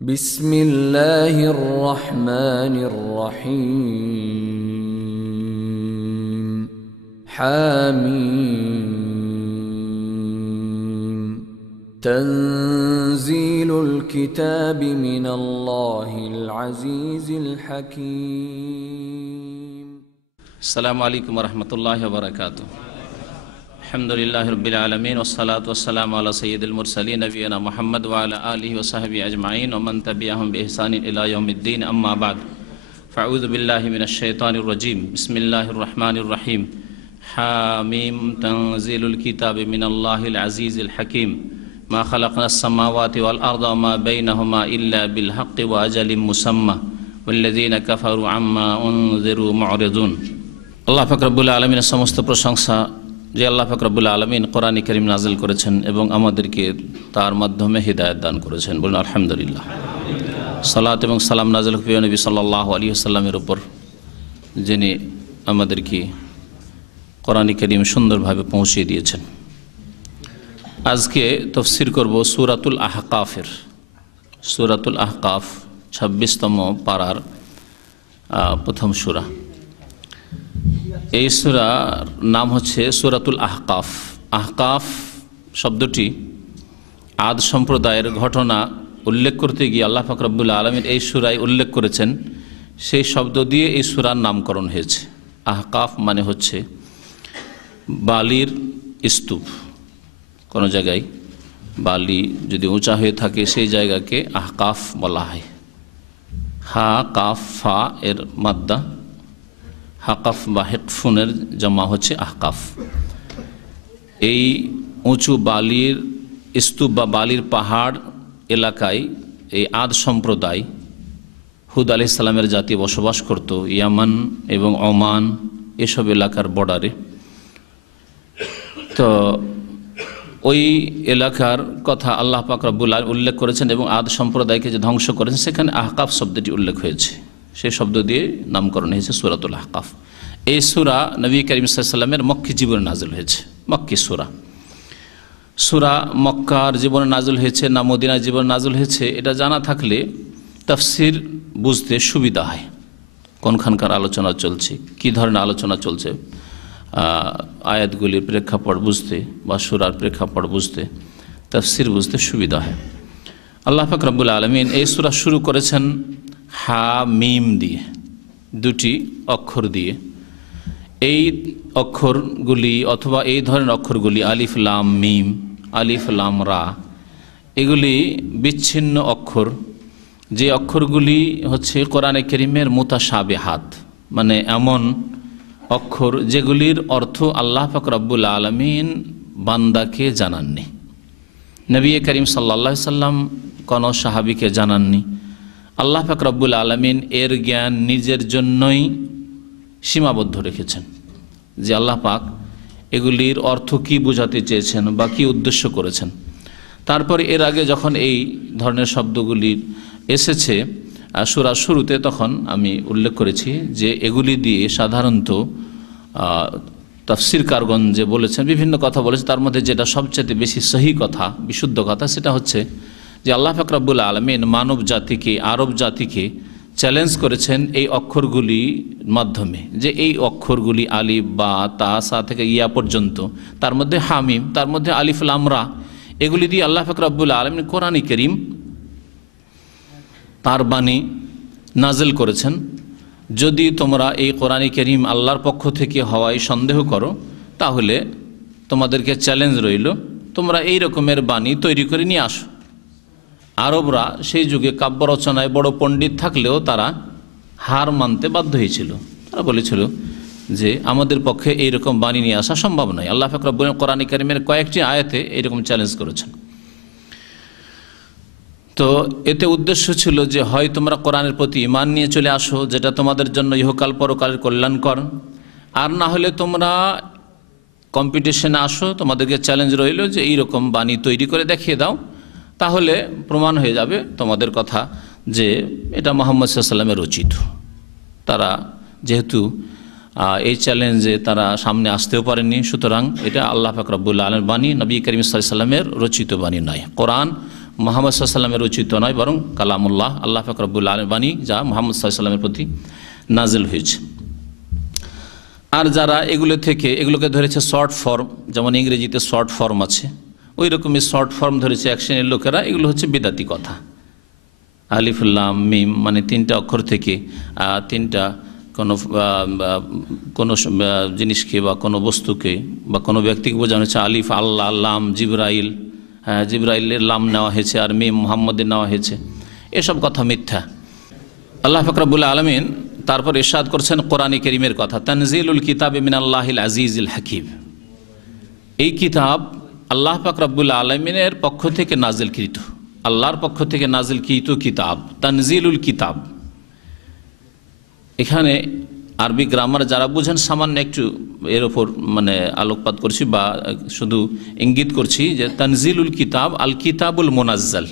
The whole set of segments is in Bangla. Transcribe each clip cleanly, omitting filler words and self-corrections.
بسم الله الرحمن الرحيم حميم تنزيل الكتاب من الله العزيز الحكيم السلام عليكم ورحمة الله وبركاته الحمد لله رب العالمين والصلاة والسلام على سيد المرسلين نبينا محمد وعلى آله وصحبه أجمعين ومن تبعهم بإحسان إلى يوم الدين أما بعد فأعوذ بالله من الشيطان الرجيم بسم الله الرحمن الرحيم حميم تنزيل الكتاب من الله العزيز الحكيم ما خلقنا السماوات والأرض وما بينهما إلا بالحق وأجل مسمى والذين كفروا عما أنذروا معرضون الله পাক রব্বুল আলামিনের সমস্ত প্রশংসা যে আল্লাহ পাক রব্বুল আলামিন কোরআন কারীম নাযিল করেছেন এবং আমাদেরকে তার মাধ্যমে হিদায়াত দান করেছেন, বলুন আলহামদুলিল্লাহ। সালাত এবং সালাম নাযিল হোক প্রিয় নবী সাল্লাল্লাহু আলাইহি ওয়াসাল্লামের উপর, যিনি আমাদেরকে কোরআন কারীম সুন্দরভাবে পৌঁছে দিয়েছেন। আজকে তাফসীর করব সূরাতুল আহকাফের। সূরাতুল আহকাফ 26তম পারার প্রথম সূরা। এই সূরার নাম হচ্ছে সূরাতুল আহকাফ। আহকাফ শব্দটি আদ সম্প্রদায়ের ঘটনা উল্লেখ করতে গিয়ে আল্লাহ পাক রব্বুল আলামিন এই সূরায় উল্লেখ করেছেন, সেই শব্দ দিয়ে এই সূরার নামকরণ হয়েছে। আহকাফ মানে হচ্ছে বালির স্তূপ। কোনো জায়গায় বালি যদি উঁচা হয়ে থাকে সেই জায়গাকে আহকাফ বলা হয়। হা কাফ ফা এর মাদ্দা, হাকাফ বা হেকফুনের জমা হচ্ছে আহকাফ। এই উঁচু বালির স্তূপ বা বালির পাহাড় এলাকায় এই আদ সম্প্রদায়, হুদ আলাইহিস সালামের জাতি বসবাস করত ইয়ামান এবং ওমান এসব এলাকার বর্ডারে। তো ওই এলাকার কথা আল্লাহ পাক রব্বুল আলামিন উল্লেখ করেছেন এবং আদ সম্প্রদায়কে যে ধ্বংস করেছেন সেখানে আহকাফ শব্দটি উল্লেখ হয়েছে। সেই শব্দ দিয়ে নামকরণ হয়েছে সূরাতুল আহকাফ। এই সূরা নবী করিম সাল্লাল্লাহু আলাইহি ওয়াসাল্লামের মক্কি জীবনে নাযিল হয়েছে। মক্কি সূরা। সূরা মক্কার জীবনে নাযিল হয়েছে না মদিনার জীবনে নাযিল হয়েছে এটা জানা থাকলে তাফসীর বুঝতে সুবিধা হয়। কোনখানকার আলোচনা চলছে, কী ধরনের আলোচনা চলছে, আয়াতগুলির প্রেক্ষাপট বুঝতে বা সূরার প্রেক্ষাপট বুঝতে, তাফসীর বুঝতে সুবিধা হয়। আল্লাহ পাক রব্বুল আলামিন এই সূরা শুরু করেছেন হা মিম দিয়ে, দুটি অক্ষর দিয়ে। এই অক্ষরগুলি অথবা এই ধরনের অক্ষরগুলি আলিফ লাম মিম, আলিফ লাম রা, এগুলি বিচ্ছিন্ন অক্ষর। যে অক্ষরগুলি হচ্ছে কোরআনে কারীমের মুতাশাবিহাত, মানে এমন অক্ষর যেগুলির অর্থ আল্লাহ পাক রব্বুল আলামিন বান্দাকে জানাননি, নবী করিম সাল্লাল্লাহু আলাইহি সাল্লাম কোনো সাহাবীকে জানাননি। আল্লাহ পাক রব্বুল আলামিন এর জ্ঞান নিজের জন্যই সীমাবদ্ধ রেখেছেন, যে আল্লাহ পাক এগুলির অর্থ কি বোঝাতে চেয়েছেন বা কি উদ্দেশ্য করেছেন। তারপর এর আগে যখন এই ধরনের শব্দগুলি এসেছে সূরার শুরুতে, তখন আমি উল্লেখ করেছি যে এগুলি দিয়ে সাধারণত তাফসীরকারগণ যে বলেছেন, বিভিন্ন কথা বলেছে, তার মধ্যে যেটা সবচেয়ে বেশি সহি কথা, বিশুদ্ধ কথা, সেটা হচ্ছে যে আল্লাহ পাক রব্বুল আলামিন মানব জাতিকে, আরব জাতিকে চ্যালেঞ্জ করেছেন এই অক্ষরগুলির মাধ্যমে, যে এই অক্ষরগুলি আলিফ বা তা সা থেকে ইয়া পর্যন্ত, তার মধ্যে হামিম, তার মধ্যে আলিফ লাম রা, এগুলি দিয়ে আল্লাহ পাক রব্বুল আলামিন কোরআন কারীম তার বাণী নাজিল করেছেন। যদি তোমরা এই কোরআন কারীম আল্লাহর পক্ষ থেকে হওয়ায় সন্দেহ করো, তাহলে তোমাদেরকে চ্যালেঞ্জ রইল, তোমরা এই রকমের বাণী তৈরি করে নিয়ে আসো। আরবরা সেই যুগে কাব্য রচনায় বড় পণ্ডিত থাকলেও তারা হার মানতে বাধ্য হয়েছিল। তারা বলেছিল যে আমাদের পক্ষে এইরকম বাণী নিয়ে আসা সম্ভব নয়। আল্লাহ পাক রব্বুল আলামিন কোরআন কারীমের কয়েকটি আয়াতে এইরকম চ্যালেঞ্জ করেছেন। তো এতে উদ্দেশ্য ছিল যে হয় তোমরা কোরআনের প্রতি ঈমান নিয়ে চলে আসো, যেটা তোমাদের জন্য ইহকাল পরকালের কল্যাণকর, আর না হলে তোমরা কম্পিটিশনে আসো, তোমাদেরকে চ্যালেঞ্জ রইল যে এইরকম বাণী তৈরি করে দেখিয়ে দাও, তাহলে প্রমাণ হয়ে যাবে তোমাদের কথা যে এটা মুহাম্মদ সাল্লাল্লাহু আলাইহি ওয়াসাল্লামের রচিত। তারা যেহেতু এই চ্যালেঞ্জে তারা সামনে আসতেও পারেননি, সুতরাং এটা আল্লাহ পাক রব্বুল আলামিনের বাণী, নবী করিম সাল্লাল্লাহু আলাইহি ওয়াসাল্লামের রচিত বাণী নয়। কোরআন মুহাম্মদ সাল্লাল্লাহু আলাইহি ওয়াসাল্লামের রচিত নয়, বরং কালামুল্লাহ, আল্লাহ পাক রব্বুল আলামিনের বাণী, যা মুহাম্মদ সাল্লাল্লাহু আলাইহি ওয়াসাল্লামের প্রতি নাজিল হয়েছে। আর যারা এগুলোকে ধরেছে শর্ট ফর্ম, যেমন ইংরেজিতে শর্ট ফর্ম আছে, ওই রকমই শর্ট ফর্ম ধরেছে এক শ্রেণীর লোকেরা। এগুলো হচ্ছে বিদাতি কথা। আলিফ লাম মিম মানে 3টা অক্ষর থেকে 3টা কোনো জিনিসকে বা কোনো বস্তুকে বা কোনো ব্যক্তিকে বোঝানো হচ্ছে। আলিফ আল্লাহ, লাম জিবরাইল, জিবরাইলের লাম নেওয়া হয়েছে, আর মিম মুহাম্মদের নেওয়া হয়েছে। এসব কথা মিথ্যা। আল্লাহ পাক রব্বুল আলামিন তারপর ইরশাদ করছেন কোরআনে কারীমের কথা, তানজিলুল কিতাবে মিনাল্লাহিল আজিজিল হাকিম। এই কিতাব আল্লাহ পাক রব্বুল আলামিনের পক্ষ থেকে নাজিলকৃত, আল্লাহর পক্ষ থেকে নাজিলকৃত কিতাব, তানজিলুল কিতাব। এখানে আরবি গ্রামার যারা বুঝেন সামান্য একটু এর ওপর মানে আলোকপাত করছি বা শুধু ইঙ্গিত করছি যে তানজিলুল কিতাব আল কিতাবুল মুনাজ্জাল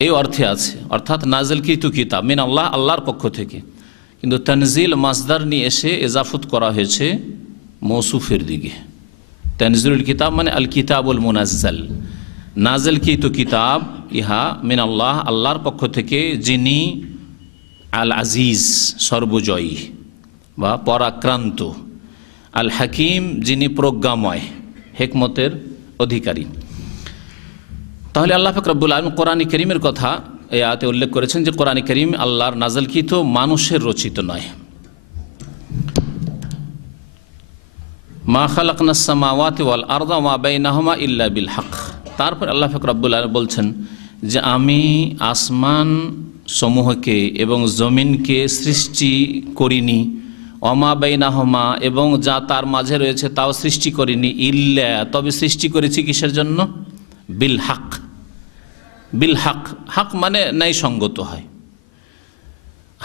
এই অর্থে আছে, অর্থাৎ নাজিলকৃত কিতাব মিন আল্লাহ, আল্লাহর পক্ষ থেকে। কিন্তু তানজিল মাসদার নিয়ে এসে এজাফত করা হয়েছে মৌসুফের দিকে। তানজিলুল কিতাব মানে আল কিতাবুল মুনাজ্জাল, নাজিলকৃত কিতাব ইহা মিন আল্লাহ, আল্লাহর পক্ষ থেকে, যিনি আল আজিজ সর্বজয়ী বা পরাক্রান্ত, আল হাকিম যিনি প্রজ্ঞাময়, হেকমতের অধিকারী। তাহলে আল্লাহ পাক রব্বুল আলামিন কোরআনে কারীমের কথা এই আয়াতে উল্লেখ করেছেন যে কোরআনে কারীম আল্লাহর নাজিলকৃত, মানুষের রচিত নয়। মা খালাকনাস সামাওয়াতি ওয়াল আরদা ওয়া বাইনাহুমা ইল্লা বিল হক। তারপর আল্লাহ পাক রব্বুল আলামিন বলছেন যে আমি আসমান সমূহকে এবং জমিনকে সৃষ্টি করিনি, ওমা বাইনাহুমা এবং যা তার মাঝে রয়েছে তাও সৃষ্টি করিনি, ইল্লা তবে সৃষ্টি করেছি কিসের জন্য? বিল হক। বিল হক, হক মানে ন্যায়সঙ্গত হয়।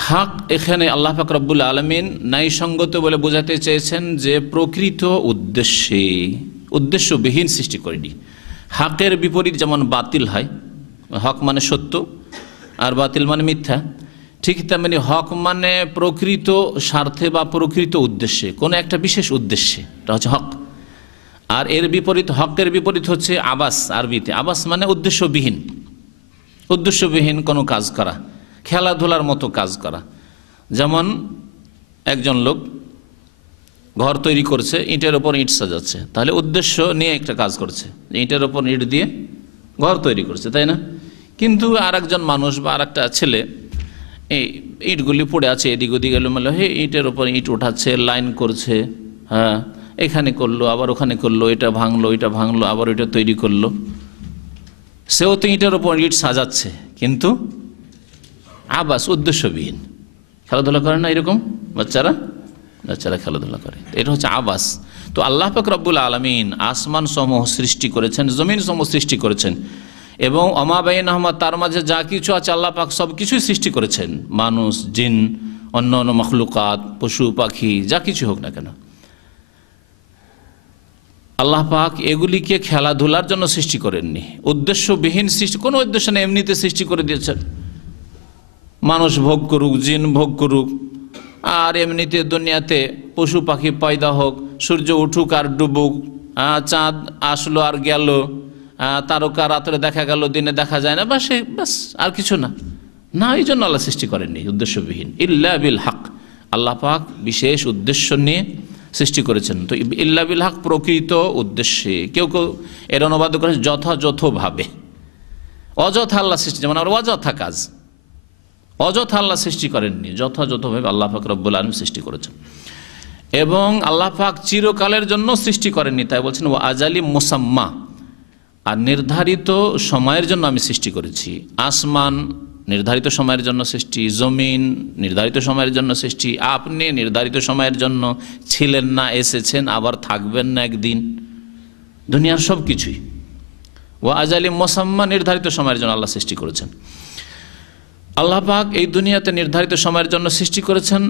হক এখানে আল্লাহ পাক রব্বুল আলামিন ন্যায়সঙ্গত বলে বোঝাতে চেয়েছেন যে প্রকৃত উদ্দেশ্যে, উদ্দেশ্যবিহীন সৃষ্টি করিনি। হকের বিপরীত যেমন বাতিল হয়, হক মানে সত্য আর বাতিল মানে মিথ্যা, ঠিক তেমনি হক মানে প্রকৃত স্বার্থে বা প্রকৃত উদ্দেশ্যে, কোনো একটা বিশেষ উদ্দেশ্যে, এটা হচ্ছে হক। আর এর বিপরীত, হকের বিপরীত হচ্ছে আবাস। আরবিতে আবাস মানে উদ্দেশ্যবিহীন, উদ্দেশ্যবিহীন কোনো কাজ করা, খেলাধুলার মতো কাজ করা। যেমন একজন লোক ঘর তৈরি করছে, ইটের ওপর ইট সাজাচ্ছে, তাহলে উদ্দেশ্য নিয়ে একটা কাজ করছে, ইটের ওপর ইট দিয়ে ঘর তৈরি করছে, তাই না? কিন্তু আর একজন মানুষ বা আর একটা ছেলে এই ইটগুলি পড়ে আছে এদিক ওদিক এলোমেলো, হে ইটের ওপর ইট উঠাচ্ছে, লাইন করছে, হ্যাঁ এখানে করলো আবার ওখানে করলো, এটা ভাঙলো এটা ভাঙলো আবার ওইটা তৈরি করলো। সেও তো ইটের ওপর ইট সাজাচ্ছে, কিন্তু আবাস, উদ্দেশ্যবিহীন। খেলাধুলা করে না এরকম বাচ্চারা খেলাধুলা করে, এটা হচ্ছে আবাস। তো আল্লাহ পাক রব্বুল আলামিন আসমান সমূহ সৃষ্টি করেছেন, জমিন সমূহ সৃষ্টি করেছেন, এবং ওমা বাইনাহুমা তার মাঝে যা কিছু আছে আল্লাহ পাক সব কিছুই সৃষ্টি করেছেন, মানুষ জিন অন্য অন্য মখলুকাত, পশু পাখি যা কিছু হোক না কেন। আল্লাহ পাক এগুলিকে খেলাধুলার জন্য সৃষ্টি করেননি, উদ্দেশ্যবিহীন সৃষ্টি, কোনো উদ্দেশ্য নেই, এমনিতে সৃষ্টি করে দিয়েছেন। মানুষ ভোগ করুক, জিন ভোগ করুক, আর এমনিতে দুনিয়াতে পশু পাখি পয়দা হোক, সূর্য উঠুক আর ডুবুক, চাঁদ আসলো আর গেল, তারকা রাত্রে দেখা গেল দিনে দেখা যায় না, বাস আর কিছু না, না এই জন্য আল্লাহ সৃষ্টি করেননি উদ্দেশ্যবিহীন। ইল্লা বিল হক, আল্লাহ পাক বিশেষ উদ্দেশ্য নিয়ে সৃষ্টি করেছেন। তো ইল্লা বিল হক প্রকৃত উদ্দেশ্যে, কেউ কেউ এর অনুবাদ করেছে যথাযথভাবে। অযথা আল্লাহ সৃষ্টি, যেমন আর অযথা কাজ, অযথা আল্লাহ সৃষ্টি করেননি, যথাযথভাবে আল্লাহ পাক রব্বুল আলামিন সৃষ্টি করেছেন। এবং আল্লাহ পাক চিরকালের জন্য সৃষ্টি করেননি, তাই বলছেন ওয়া আজালি মুসাম্মা, আর নির্ধারিত সময়ের জন্য আমি সৃষ্টি করেছি। আসমান নির্ধারিত সময়ের জন্য সৃষ্টি, জমিন নির্ধারিত সময়ের জন্য সৃষ্টি, আপনি নির্ধারিত সময়ের জন্য ছিলেন না, এসেছেন, আবার থাকবেন না একদিন, দুনিয়ার সব কিছুই ওয়া আজালি মুসাম্মা, নির্ধারিত সময়ের জন্য আল্লাহ সৃষ্টি করেছেন। আল্লাহ পাক এই দুনিয়াতে নির্ধারিত সময়ের জন্য সৃষ্টি করেছেন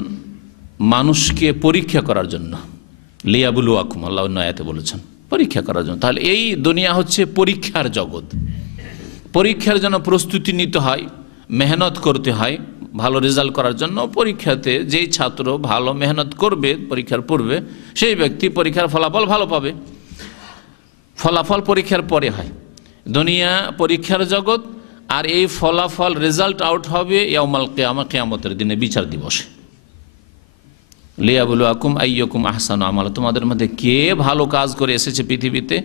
মানুষকে পরীক্ষা করার জন্য, লিয়াবুলুয়াকুম, আল্লাহ অন্য আয়াতে বলেছেন পরীক্ষা করার জন্য। তাহলে এই দুনিয়া হচ্ছে পরীক্ষার জগৎ, পরীক্ষার জন্য প্রস্তুতি নিতে হয়, মেহনত করতে হয় ভালো রেজাল্ট করার জন্য। পরীক্ষাতে যেই ছাত্র ভালো মেহনত করবে পরীক্ষার পূর্বে, সেই ব্যক্তি পরীক্ষার ফলাফল ভালো পাবে। ফলাফল পরীক্ষার পরে হয়, দুনিয়া পরীক্ষার জগৎ, আর এই ফলাফল রেজাল্ট আউট হবে ইয়াউমাল কিয়ামা, কিয়ামতের দিনে বিচার দিবসে। লিয়াবলুয়াকুম আইয়ুকুম আহসানু আমালা, তোমাদের মধ্যে কে ভালো কাজ করে এসেছে পৃথিবীতে,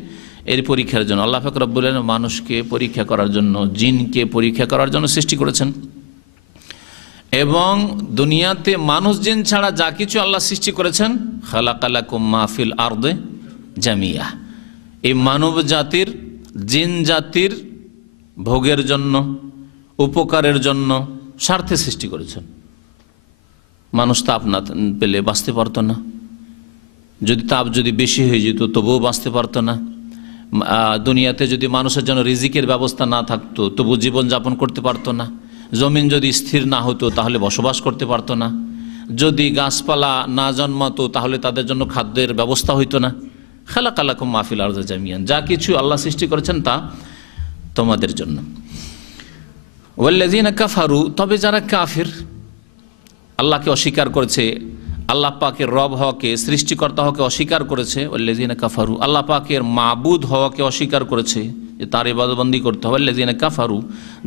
এর পরীক্ষার জন্য। আল্লাহ পাক রব্বুল আলামিন মানুষকে পরীক্ষা করার জন্য, জিনকে পরীক্ষা করার জন্য সৃষ্টি করেছেন। এবং দুনিয়াতে মানুষ জিন ছাড়া যা কিছু আল্লাহ সৃষ্টি করেছেন, খালাকালাকুম মা ফিল আরদে জামিয়া, এই মানব জাতির, জিন জাতির ভোগের জন্য, উপকারের জন্য, স্বার্থে সৃষ্টি করেছেন। মানুষ তাপ না পেলে বাঁচতে পারতো না, তাপ যদি বেশি হয়ে যেত তবুও বাঁচতে পারতো না। দুনিয়াতে যদি মানুষের জন্য রিজিকের ব্যবস্থা না থাকতো তবু জীবনযাপন করতে পারতো না। জমিন যদি স্থির না হতো তাহলে বসবাস করতে পারতো না। যদি গাছপালা না জন্মাতো তাহলে তাদের জন্য খাদ্যের ব্যবস্থা হইতো না। খালাকালাকুম মা ফিল আরদি জামিয়ান, যা কিছু আল্লাহ সৃষ্টি করেছেন তা তোমাদের জন্য। ওয়াল্লাযীনা কাফারু, তবে যারা কাফির, আল্লাহকে অস্বীকার করেছে, আল্লাহ পাকের রব হওয়াকে, সৃষ্টিকর্তা হওয়াকে অস্বীকার করেছে, ওয়াল্লাযীনা কাফারু, আল্লাহ পাকের মাবুদ হওয়াকে অস্বীকার করেছে, যে তার ইবাদতবন্দি করতে হবে। ওয়াল্লাযীনা কাফারু,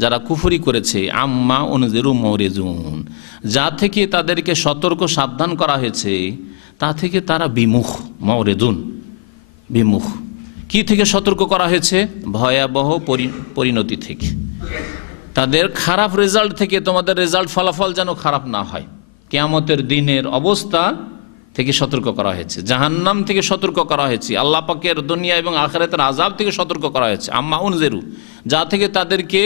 যারা কুফরি করেছে, আম্মা উনজিরু মুরিজুন, যা থেকে তাদেরকে সতর্ক সাবধান করা হয়েছে তা থেকে তারা বিমুখ, মুরিজুন বিমুখ। কি থেকে সতর্ক করা হয়েছে? ভয়াবহ পরিণতি থেকে, তাদের খারাপ রেজাল্ট থেকে। তোমাদের রেজাল্ট, ফলাফল যেন খারাপ না হয়, কিয়ামতের দিনের অবস্থা থেকে সতর্ক করা হয়েছে, জাহান্নাম থেকে সতর্ক করা হয়েছে, আল্লাহ পাকের দুনিয়া এবং আখিরাতের আযাব থেকে সতর্ক করা হয়েছে। আম্মা উনজিরু, যা থেকে তাদেরকে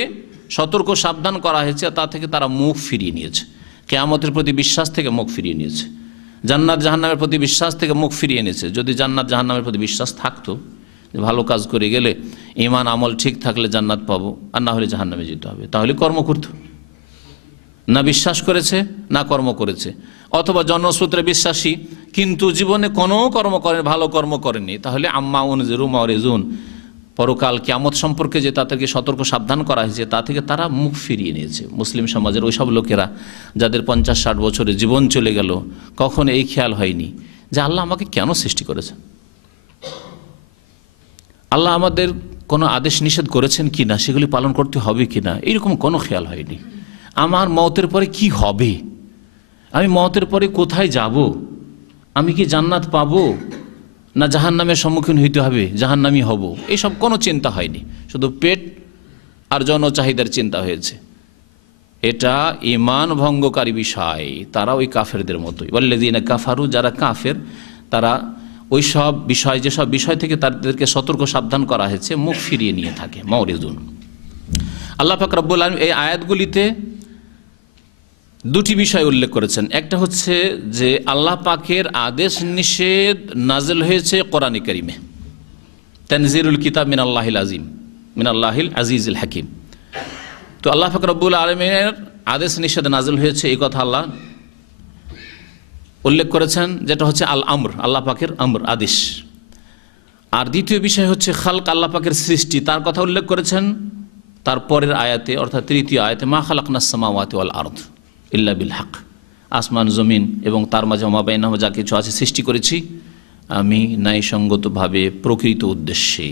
সতর্ক সাবধান করা হয়েছে তা থেকে তারা মুখ ফিরিয়ে নিয়েছে, কিয়ামতের প্রতি বিশ্বাস থেকে মুখ ফিরিয়ে নিয়েছে, জান্নাত জাহান্নামের প্রতি বিশ্বাস থেকে মুখ ফিরিয়ে নিয়েছে। যদি জান্নাত জাহান্নামের প্রতি বিশ্বাস থাকতো, ভালো কাজ করে গেলে, ঈমান আমল ঠিক থাকলে জান্নাত পাবো, আর না হলে জাহান্নামে যেতে হবে, তাহলে কর্ম করত না। বিশ্বাস করেছে না কর্ম করেছে, অথবা জন্মসূত্রে বিশ্বাসী কিন্তু জীবনে কোনো কর্ম করেন, ভালো কর্ম করেনি, তাহলে আম্মা উনজিরু মুরিজুন, পরকাল কিয়ামত সম্পর্কে যে তাদেরকে সতর্ক সাবধান করা হয়েছে তা থেকে তারা মুখ ফিরিয়ে নিয়েছে। মুসলিম সমাজের ওইসব লোকেরা যাদের 50-60 বছরে জীবন চলে গেল, কখনো এই খেয়াল হয়নি যে আল্লাহ আমাকে কেন সৃষ্টি করেছেন, আল্লাহ আমাদের কোনো আদেশ নিষেধ করেছেন কি না, সেগুলি পালন করতে হবে কি না, এইরকম কোনো খেয়াল হয়নি। আমার মওতের পরে কি হবে, আমি মওতের পরে কোথায় যাব, আমি কি জান্নাত পাবো না জাহান্নামের সম্মুখীন হইতে হবে, জাহান্নামী হব, এইসব কোনো চিন্তা হয়নি। শুধু পেট আর জনচাহিদার চিন্তা হয়েছে। এটা ঈমান ভঙ্গকারী বিষয়। তারা ওই কাফেরদের মতোই। ওয়াল্লাযীনা কাফারু, যারা কাফের তারা ওই সব বিষয়, যেসব বিষয় থেকে তাদেরকে সতর্ক সাবধান করা হয়েছে, মুখ ফিরিয়ে নিয়ে থাকে। মুরিজুন। আল্লাহ পাক রব্বুল আলামিন এই আয়াতগুলিতে দুটি বিষয় উল্লেখ করেছেন। একটা হচ্ছে যে আল্লাহ পাকের আদেশ নিষেধ নাজিল হয়েছে কোরআনে কারিমে, তানজিলুল কিতাব মিনাল্লাহিল আজিম, মিনাল্লাহিল আজিজুল হাকিম। তো আল্লাহ পাক রব্বুল আলামিনের আদেশ নিষেধ নাজিল হয়েছে, এই কথা আল্লাহ উল্লেখ করেছেন, যেটা হচ্ছে আল আমর, আল্লাহ পাকের আমর, আদেশ। আর দ্বিতীয় বিষয় হচ্ছে খালক, আল্লাহ পাকের সৃষ্টি, তার কথা উল্লেখ করেছেন তার পরের আয়াতে, অর্থাৎ তৃতীয় আয়াতে, মা খালাকনাস সামাওয়াতি ওয়াল আরদ ইল্লা বিল হক, আসমান জমিন এবং তার মাঝে মা বাইনাহুমা যা কিছু আছে সৃষ্টি করেছি আমি ন্যায়সঙ্গতভাবে, প্রকৃত উদ্দেশ্যে।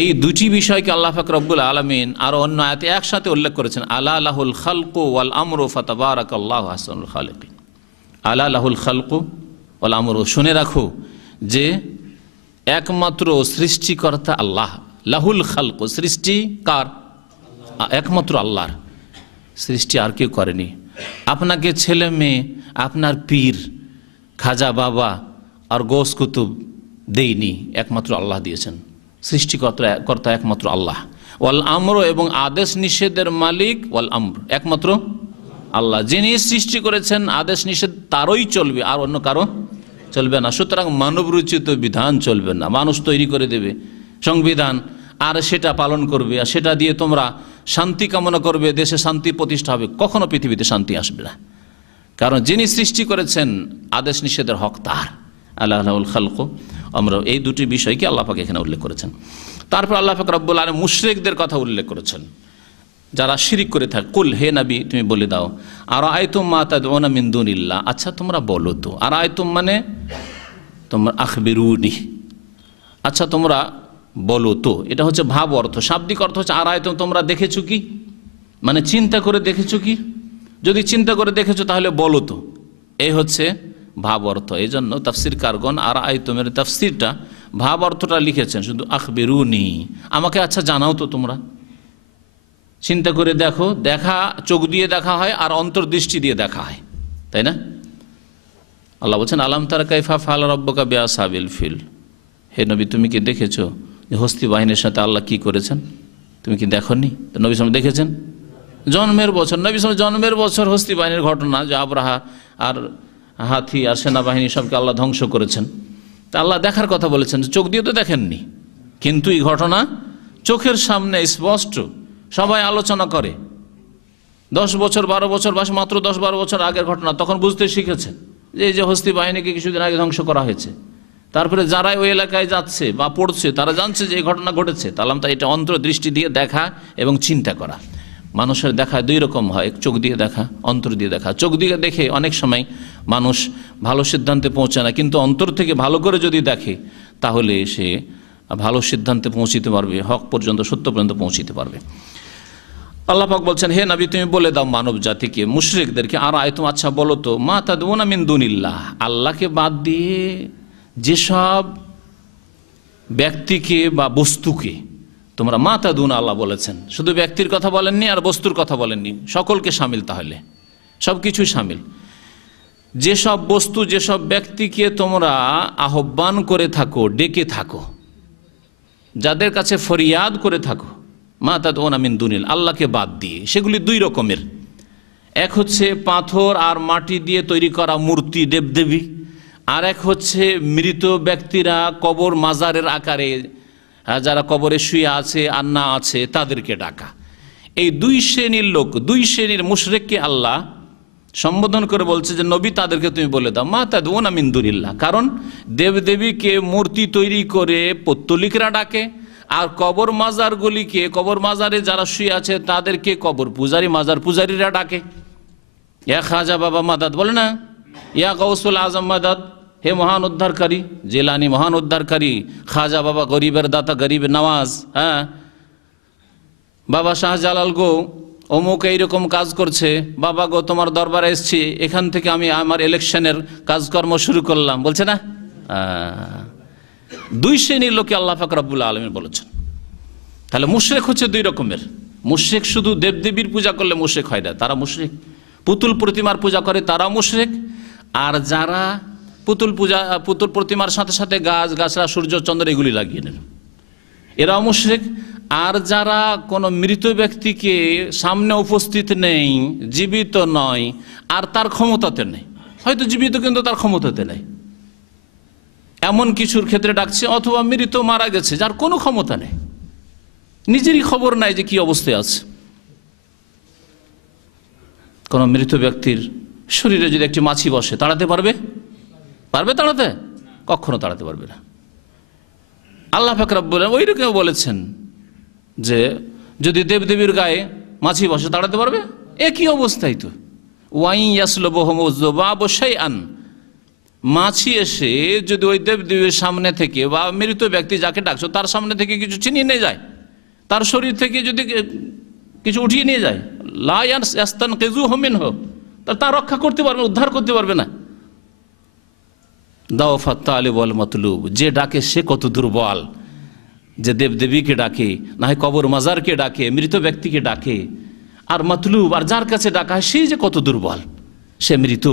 এই দুটি বিষয়কে আল্লাহ পাক রব্বুল আলামিন আরও অন্য আয়াতে একসাথে উল্লেখ করেছেন। আলা লাহুল খালকু ওয়াল আমরু ফাতাবারাকাল্লাহু আহসানুল খালিকিন। আলা লাহুল খালকু ওয়াল আমরু, শুনে রাখো যে একমাত্র সৃষ্টিকর্তা আল্লাহ। লাহুল খালকু, সৃষ্টি কার? একমাত্র আল্লাহর। সৃষ্টি আর কেউ করেনি। আপনাকে ছেলে মেয়ে, আপনার পীর, খাজা বাবা আর গোস কুতুব দেয়নি, একমাত্র আল্লাহ দিয়েছেন। সৃষ্টিকর্তা একমাত্র আল্লাহ। ওয়াল আমর, এবং আদেশ নিষেধের মালিক, ওয়াল আমর, একমাত্র আল্লাহ। যিনি সৃষ্টি করেছেন, আদেশ নিষেধ তারই চলবে, আর অন্য কারো চলবে না। সুতরাং মানব রচিত বিধান চলবে না। মানুষ তৈরি করে দেবে সংবিধান, আর সেটা পালন করবে, আর সেটা দিয়ে তোমরা শান্তি কামনা করবে, দেশে শান্তি প্রতিষ্ঠা হবে। কখনো পৃথিবীতে শান্তি আসবে না, কারণ যিনি সৃষ্টি করেছেন আদেশ নিষেধের হক তার। আল্লাহ লাহুল খালকু আমরা, এই দুটি বিষয়কে আল্লাহ পাক এখানে উল্লেখ করেছেন। তারপর আল্লাহ পাক রব্বুল আলামিন মুশরিকদের কথা উল্লেখ করেছেন, যারা শিরিক করে থাকে। কুল, হে নবী তুমি বলে দাও, আরাআইতুম মা তাদউনা মিন দুনিল্লাহ, আচ্ছা তোমরা বলো তো। আরাআইতুম মানে তোমরা আখবিরুনি, আচ্ছা তোমরা বলো তো। এটা হচ্ছে ভাব অর্থ। শাব্দিক অর্থ হচ্ছে আরায়তুম, তোমরা দেখেছো কি, মানে চিন্তা করে দেখেছো কি, যদি চিন্তা করে দেখেছো তাহলে বলো তো, এই হচ্ছে ভাব অর্থ। এই জন্য তাফসীরকারগণ আরায়তুমের তাফসীরটা ভাব অর্থটা লিখেছেন শুধু আখবিরুনি, আমাকে আচ্ছা জানাও তো তোমরা। চিন্তা করে দেখো, দেখা চোখ দিয়ে দেখা হয় আর অন্তর্দৃষ্টি দিয়ে দেখা হয়, তাই না? আল্লাহ বলছেন আলাম তারা কাইফা ফাল রাব্বুকা বিআসহাবিল ফিল, হে নবী তুমি কি দেখেছো যে হস্তি বাহিনীর সাথে আল্লাহ কি করেছেন, তুমি কি দেখোনি? তো নবী সাল্লাল্লাহু আলাইহি ওয়াসাল্লাম দেখেছেন জন্মের বছর, নবী সাল্লাল্লাহু আলাইহি ওয়াসাল্লাম জন্মের বছর হস্তি বাহিনীর ঘটনা, যে আবরাহা আর হাতি আর সেনাবাহিনী সবকে আল্লাহ ধ্বংস করেছেন, তা আল্লাহ দেখার কথা বলেছেন, চোখ দিয়ে তো দেখেননি, কিন্তু এই ঘটনা চোখের সামনে স্পষ্ট, সবাই আলোচনা করে। 10 বছর 12 বছর বা মাত্র 10-12 বছর আগের ঘটনা, তখন বুঝতে শিখেছে যে এই যে হস্তি বাহিনীকে কিছুদিন আগে ধ্বংস করা হয়েছে। তারপরে যারা ওই এলাকায় যাচ্ছে বা পড়ছে তারা জানছে যে এই ঘটনা ঘটেছে। তাহলে তা এটা অন্তর্দৃষ্টি দিয়ে দেখা এবং চিন্তা করা। মানুষের দেখা দুই রকম হয়, চোখ দিয়ে দেখা, অন্তর দিয়ে দেখা। চোখ দিয়ে দেখে অনেক সময় মানুষ ভালো সিদ্ধান্তে পৌঁছায় না, কিন্তু অন্তর থেকে ভালো করে যদি দেখে তাহলে সে ভালো সিদ্ধান্তে পৌঁছিতে পারবে, হক পর্যন্ত, সত্য পর্যন্ত পৌঁছিতে পারবে। আল্লাহ পাক বলছেন হে নবী তুমি বলে দাও মানব জাতিকে, মুশরিকদেরকে, আর আয়তুম আচ্ছা বলো তো, মা তাদউনা মিন দুনিল্লাহ, আল্লাহকে বাদ দিয়ে যেসব ব্যক্তিকে বা বস্তুকে তোমরা মা তাদউনা, আল্লাহ বলেছেন, শুধু ব্যক্তির কথা বলেননি আর বস্তুর কথা বলেননি, সকলকে শামিল, তাহলে সব কিছুই শামিল। যেসব বস্তু যেসব ব্যক্তিকে তোমরা আহ্বান করে থাকো, ডেকে থাকো, যাদের কাছে ফরিয়াদ করে থাকো, মা তাদউনা মিন দুনিল, আল্লাহকে বাদ দিয়ে, সেগুলি দুই রকমের। এক হচ্ছে পাথর আর মাটি দিয়ে তৈরি করা মূর্তি, দেবদেবী, আর এক হচ্ছে মৃত ব্যক্তিরা কবর মাজারের আকারে যারা কবরে শুয়ে আছে আর না আছে তাদেরকে ডাকা। এই দুই শ্রেণীর লোক, দুই শ্রেণীর মুশরিককে আল্লাহ সম্বোধন করে বলছে যে নবী তাদেরকে তুমি বলে দাও মা তাদউনা মিন দুনিল্লাহ। কারণ দেবদেবীকে মূর্তি তৈরি করে পৌত্তলিকরা ডাকে, আর কবর মাজারগুলিকে, কবর মাজারে যারা শুয়ে আছে তাদেরকে কবর পূজারী, মাজার পূজারীরা ডাকে। ইয়া খাজা বাবা মাদাদ বলে না, ইয়া গাউসুল আজম মাদাদ, হে মহান উদ্ধারকারী, জেলানি মহান উদ্ধারকারী, খাজা বাবা গরিবের দাতা, গরিবের নওয়াজ, হ্যাঁ বাবা শাহজালাল গো অমুক এইরকম কাজ করছে, বাবা গো তোমার দরবারে এসছি, এখান থেকে আমি আমার ইলেকশনের কাজকর্ম শুরু করলাম, বলছে না? দুই শ্রেণীর লোকে আল্লাহ পাক রব্বুল আলামিন বলেছেন। তাহলে মুশরিক হচ্ছে দুই রকমের। মুশরিক শুধু দেবদেবীর পূজা করলে মুশরিক হয় না, তারা মুশরিক। পুতুল প্রতিমার পূজা করে তারা মুশরিক, আর যারা পুতুল প্রতিমার সাথে সাথে গাছ গাছরা, সূর্য চন্দ্র এগুলি লাগিয়ে নেন, এরাও মুশরিক। আর যারা কোনো মৃত ব্যক্তিকে সামনে উপস্থিত নেই, জীবিত নয়, আর তার ক্ষমতাতে নেই, হয়তো জীবিত কিন্তু তার ক্ষমতাতে নেই, এমন কিছুর ক্ষেত্রে ডাকছে, অথবা মৃত মারা গেছে যার কোনো ক্ষমতা নেই, নিজেরই খবর নাই যে কি অবস্থায় আছে। কোন মৃত ব্যক্তির শরীরে যদি একটি মাছি বসে, তাড়াতে পারবে? তাড়াতে? কখনো তাড়াতে পারবে না। আল্লাহ পাক রব্বুল আলামিন ওইরকম বলেছেন যে যদি দেবদেবীর গায়ে মাছি বসে তাড়াতে পারবে? একই অবস্থায় তো। ওয়াই ইয়াসলুবহুম যুবাবু শাইআন, মাছি এসে যদি ওই দেবদেবীর সামনে থেকে বা মৃত ব্যক্তি যাকে ডাকছো তার সামনে থেকে কিছু ছিনিয়ে নিয়ে যায়, তার শরীর থেকে যদি কিছু উঠিয়ে নিয়ে যায়, লা ইয়াস্তানকিযুহু মিনহু, তা রক্ষা করতে পারবে, উদ্ধার করতে পারবে না। দাওফাত তালিব ওয়াল মাতলুব, যে ডাকে সে কত দুর্বল, যে দেবদেবীকে ডাকে, না হয় কবর মাজারকে ডাকে, মৃত ব্যক্তিকে ডাকে, আর মাতলুব, আর যার কাছে ডাকা হয় সেই যে কত দুর্বল, সে মৃত,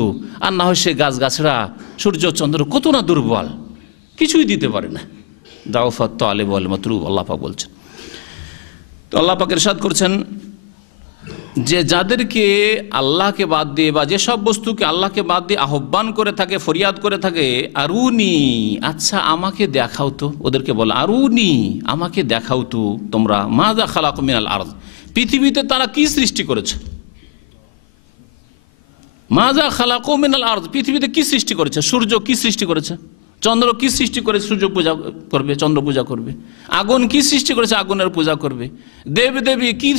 আর না হয় সে গাছ গাছড়া, সূর্য চন্দ্র কত না দুর্বল, কিছুই দিতে পারে না। দাওফাত তালিব ওয়াল মাতলুব, আল্লাহ পাক বলছেন। তো আল্লাহ পাক ইরশাদ করছেন যে যাদেরকে আল্লাহকে বাদ দিয়ে বা যেসব বস্তুকে আল্লাহকে বাদ দিয়ে আহ্বান করে থাকে, ফরিয়াদ করে থাকে, আরুনি, আচ্ছা আমাকে দেখাও তো, ওদেরকে বলে আরুনি, আমাকে দেখাও তো তোমরা, মাযা খালাকু মিনাল আরদ, পৃথিবীতে তারা কি সৃষ্টি করেছে, মাযা খালাকু মিনাল আরদ, পৃথিবীতে কি সৃষ্টি করেছে, সূর্য কি সৃষ্টি করেছে, চন্দ্র কি সৃষ্টি করেছে, সূর্য পূজা করবে, চন্দ্র পূজা করবে, আগুন কি সৃষ্টি করেছে, আগুনের পূজা করবে, দেবদেবী কি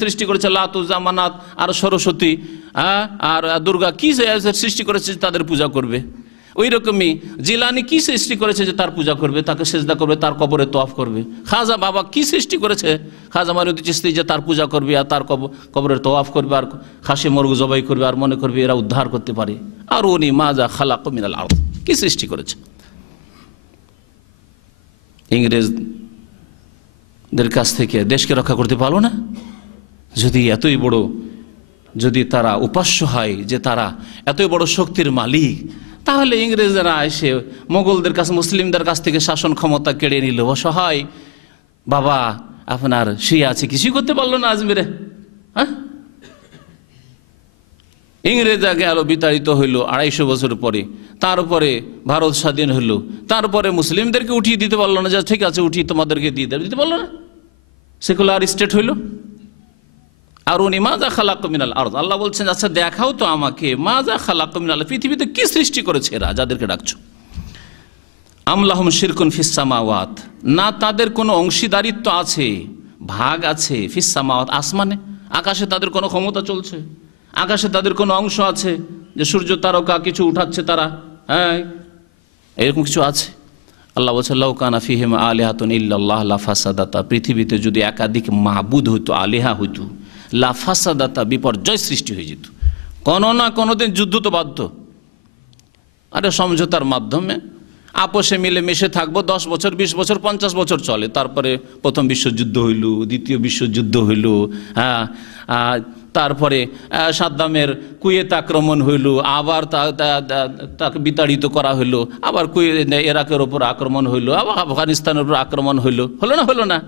সৃষ্টি করেছে, লাত উজ্জা মানাত আর সরস্বতী আর দুর্গা কি সৃষ্টি করেছে, তাদের পূজা করবে। ওই রকমই জিলানি কি সৃষ্টি করেছে যে তার পূজা করবে, তাকে সেজদা করবে, তার কবরে তওয়াফ করবে? খাজা বাবা কি সৃষ্টি করেছে খাজা মাইনুদ্দিন চিশতি যে তার পূজা করবে আর তার কবরের তওয়াফ করবে আর খাসি মুরগি জবাই করবে আর মনে করবে এরা উদ্ধার করতে পারে? আর উনি মাজা খালাক মিনাল আরদ, কি সৃষ্টি করেছে? ইংরেজদের কাছ থেকে দেশকে রক্ষা করতে পারলো না? যদি এতই বড়, যদি তারা উপাস্য হয় যে তারা এতই বড় শক্তির মালিক, তাহলে ইংরেজরা এসে মোগলদের কাছে, মুসলিমদের কাছ থেকে শাসন ক্ষমতা কেড়ে নিল। অসহায় বাবা আপনার শুয়ে আছে, কিছুই করতে পারলো না আজমিরে। হ্যাঁ, ইংরেজরা গেল, বিতাড়িত হইল 250 বছর পরে। তারপরে ভারত স্বাধীন হইল, তারপরে মুসলিমদেরকে উঠিয়ে দিতে পারলো না, যে ঠিক আছে উঠিয়ে তোমাদেরকে দিয়ে দিতে পারলো না, সেকুলার স্টেট হইল। আর উনি মাজা খালাক মিনাল আরদ, আল্লাহ বলছেন আচ্ছা দেখাও তো আমাকে মাজা খালাক মিনাল, পৃথিবীতে কি সৃষ্টি করেছে এরা যাদেরকে ডাকছো? আমলাহুম শিরকুন ফিস সামাওয়াত, না তাদের কোনো অংশীদারিত্ব আছে, ভাগ আছে, ফিস সামাওয়াত আসমানে, আকাশে তাদের কোনো ক্ষমতা চলছে, আকাশে তাদের কোনো অংশ আছে যে সূর্য তারকা কিছু উঠাচ্ছে তারা, হ্যাঁ এরকম কিছু আছে? আল্লাহ বলছে লাউ কানা ফিহিম আলিহাতুন ইল্লাল্লাহ লাফাসাদাতা, পৃথিবীতে যদি একাধিক মাবুদ হইতো, আলিহা হইতো, লাফাসাদাতা, বিপর্যয় সৃষ্টি হয়ে যেত। কোনো না কোনো দিন যুদ্ধ তো বাধ্য। আরে সমঝোতার মাধ্যমে আপোষে মিলে মিশে থাকবো, 10 বছর 20 বছর 50 বছর চলে, তারপরে প্রথম বিশ্বযুদ্ধ হইল, দ্বিতীয় বিশ্বযুদ্ধ হইল, হ্যাঁ তারপরে সাদ্দামের কুয়েত আক্রমণ হইল, আবার তাকে বিতাড়িত করা হইল, আবার ইরাকের ওপর আক্রমণ হইল, আবার আফগানিস্তানের উপর আক্রমণ হইল, হলো না?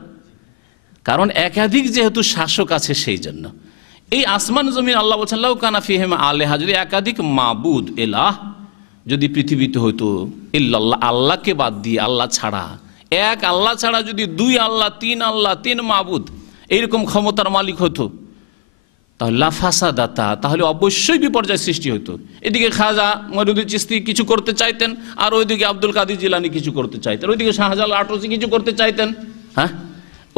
কারণ একাধিক যেহেতু শাসক আছে সেই জন্য। এই আসমান জমিন আল্লাহ বলছেন লাউ কানা ফিহিম আলিহা, যদি একাধিক মাবুদ এলাহ যদি পৃথিবীতে হইতো, ইল্লাল্লাহ আল্লাহকে বাদ দিয়ে, আল্লাহ ছাড়া, এক আল্লাহ ছাড়া যদি 2 আল্লাহ 3 আল্লাহ 3 মাবুদ এইরকম ক্ষমতার মালিক হতো, তাহলে লাফাসাদাতা, তাহলে অবশ্যই বিপর্যয় সৃষ্টি হতো। এদিকে খাজা মইনুদ্দিন চিশতি কিছু করতে চাইতেন, আর ওইদিকে আব্দুল কাদের জিলানী কিছু করতে চাইতেন, ওইদিকে শাহজালাল আটরসি কিছু করতে চাইতেন, হ্যাঁ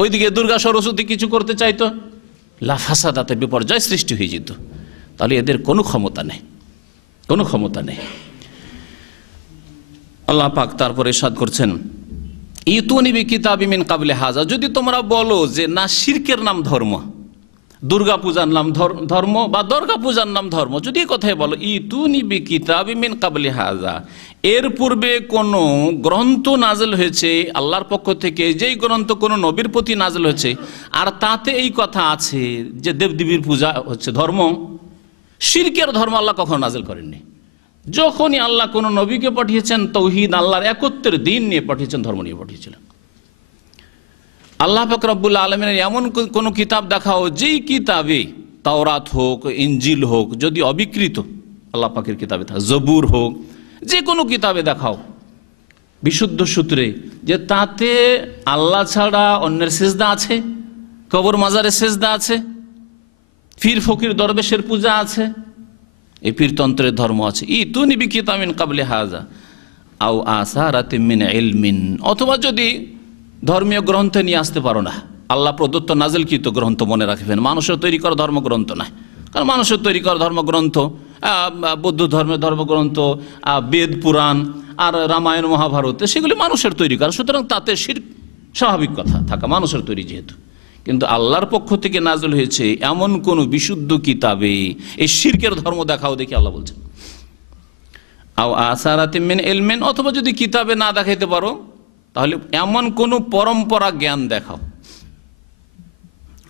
ওইদিকে দুর্গা সরস্বতী কিছু করতে চাইতো, লাফাসাদাতে বিপর্যয় সৃষ্টি হয়ে যেত। তাহলে এদের কোনো ক্ষমতা নেই, কোনো ক্ষমতা নেই। আল্লাহ পাক তারপরে ইরশাদ করছেন ইতুনি বিকিতাবি মিন কাবলি হাজা, যদি তোমরা বলো যে না শিরকের নাম ধর্ম, দুর্গা পূজার নাম ধর্ম বা দুর্গা পূজার নাম ধর্ম, যদি এই কথাই বলো, ইতুনি বিকিতাবি মিন কাবলি হাজা, এর পূর্বে কোনো গ্রন্থ নাজেল হয়েছে আল্লাহর পক্ষ থেকে, যেই গ্রন্থ কোনো নবীর প্রতি নাজেল হয়েছে, আর তাতে এই কথা আছে যে দেবদেবীর পূজা হচ্ছে ধর্ম। শিরকের ধর্ম আল্লাহ কখনো নাজেল করেননি। যখনই আল্লাহ কোনো নবীকে পাঠিয়েছেন তৌহিদ, আল্লাহর একত্বের দিন নিয়ে পাঠিয়েছেন, ধর্ম নিয়ে পাঠিয়েছিলেন। আল্লাহ পাক রব্বুল আলামিনের এমন কোনো কিতাব দেখাও যেই কিতাবে, তাওরাত হোক, ইনজিল হোক, যদি অবিকৃত আল্লাহ পাকের কিতাবে থাকে, জবুর হোক, যে কোনো কিতাবে দেখাও বিশুদ্ধ সূত্রে যে তাতে আল্লাহ ছাড়া অন্যের সেজদা আছে, কবর মাজারের সেজদা আছে, পীর ফকির দরবেশের পূজা আছে, এই পীরতন্ত্রের ধর্ম আছে। ইতুনি বিকিতাবিন মিন কাবলি হাজা আও আসারাতিম মিন ইলমিন, অথবা যদি ধর্মীয় গ্রন্থ নিয়ে আসতে পারো না, আল্লাহ প্রদত্ত নাজিলকৃত গ্রন্থ মনে রাখবেন, মানুষের তৈরি করা ধর্মগ্রন্থ নয়। কারণ মানুষের তৈরি করা ধর্মগ্রন্থ, বৌদ্ধ ধর্মের ধর্মগ্রন্থ, বেদ পুরাণ আর রামায়ণ মহাভারত, সেগুলি মানুষের তৈরি করা, সুতরাং তাতে শিরক স্বাভাবিক কথা থাকা, মানুষের তৈরি যেহেতু। কিন্তু আল্লাহর পক্ষ থেকে নাজিল হয়েছে এমন কোন বিশুদ্ধ কিতাবে এই শিরকের ধর্ম দেখাও, দেখি আল্লাহ বলছেন আও আসারাতিম মিন ইলমিন, অথবা যদি কিতাবে না দেখাইতে পারো তাহলে এমন কোন পরম্পরা জ্ঞান দেখাও।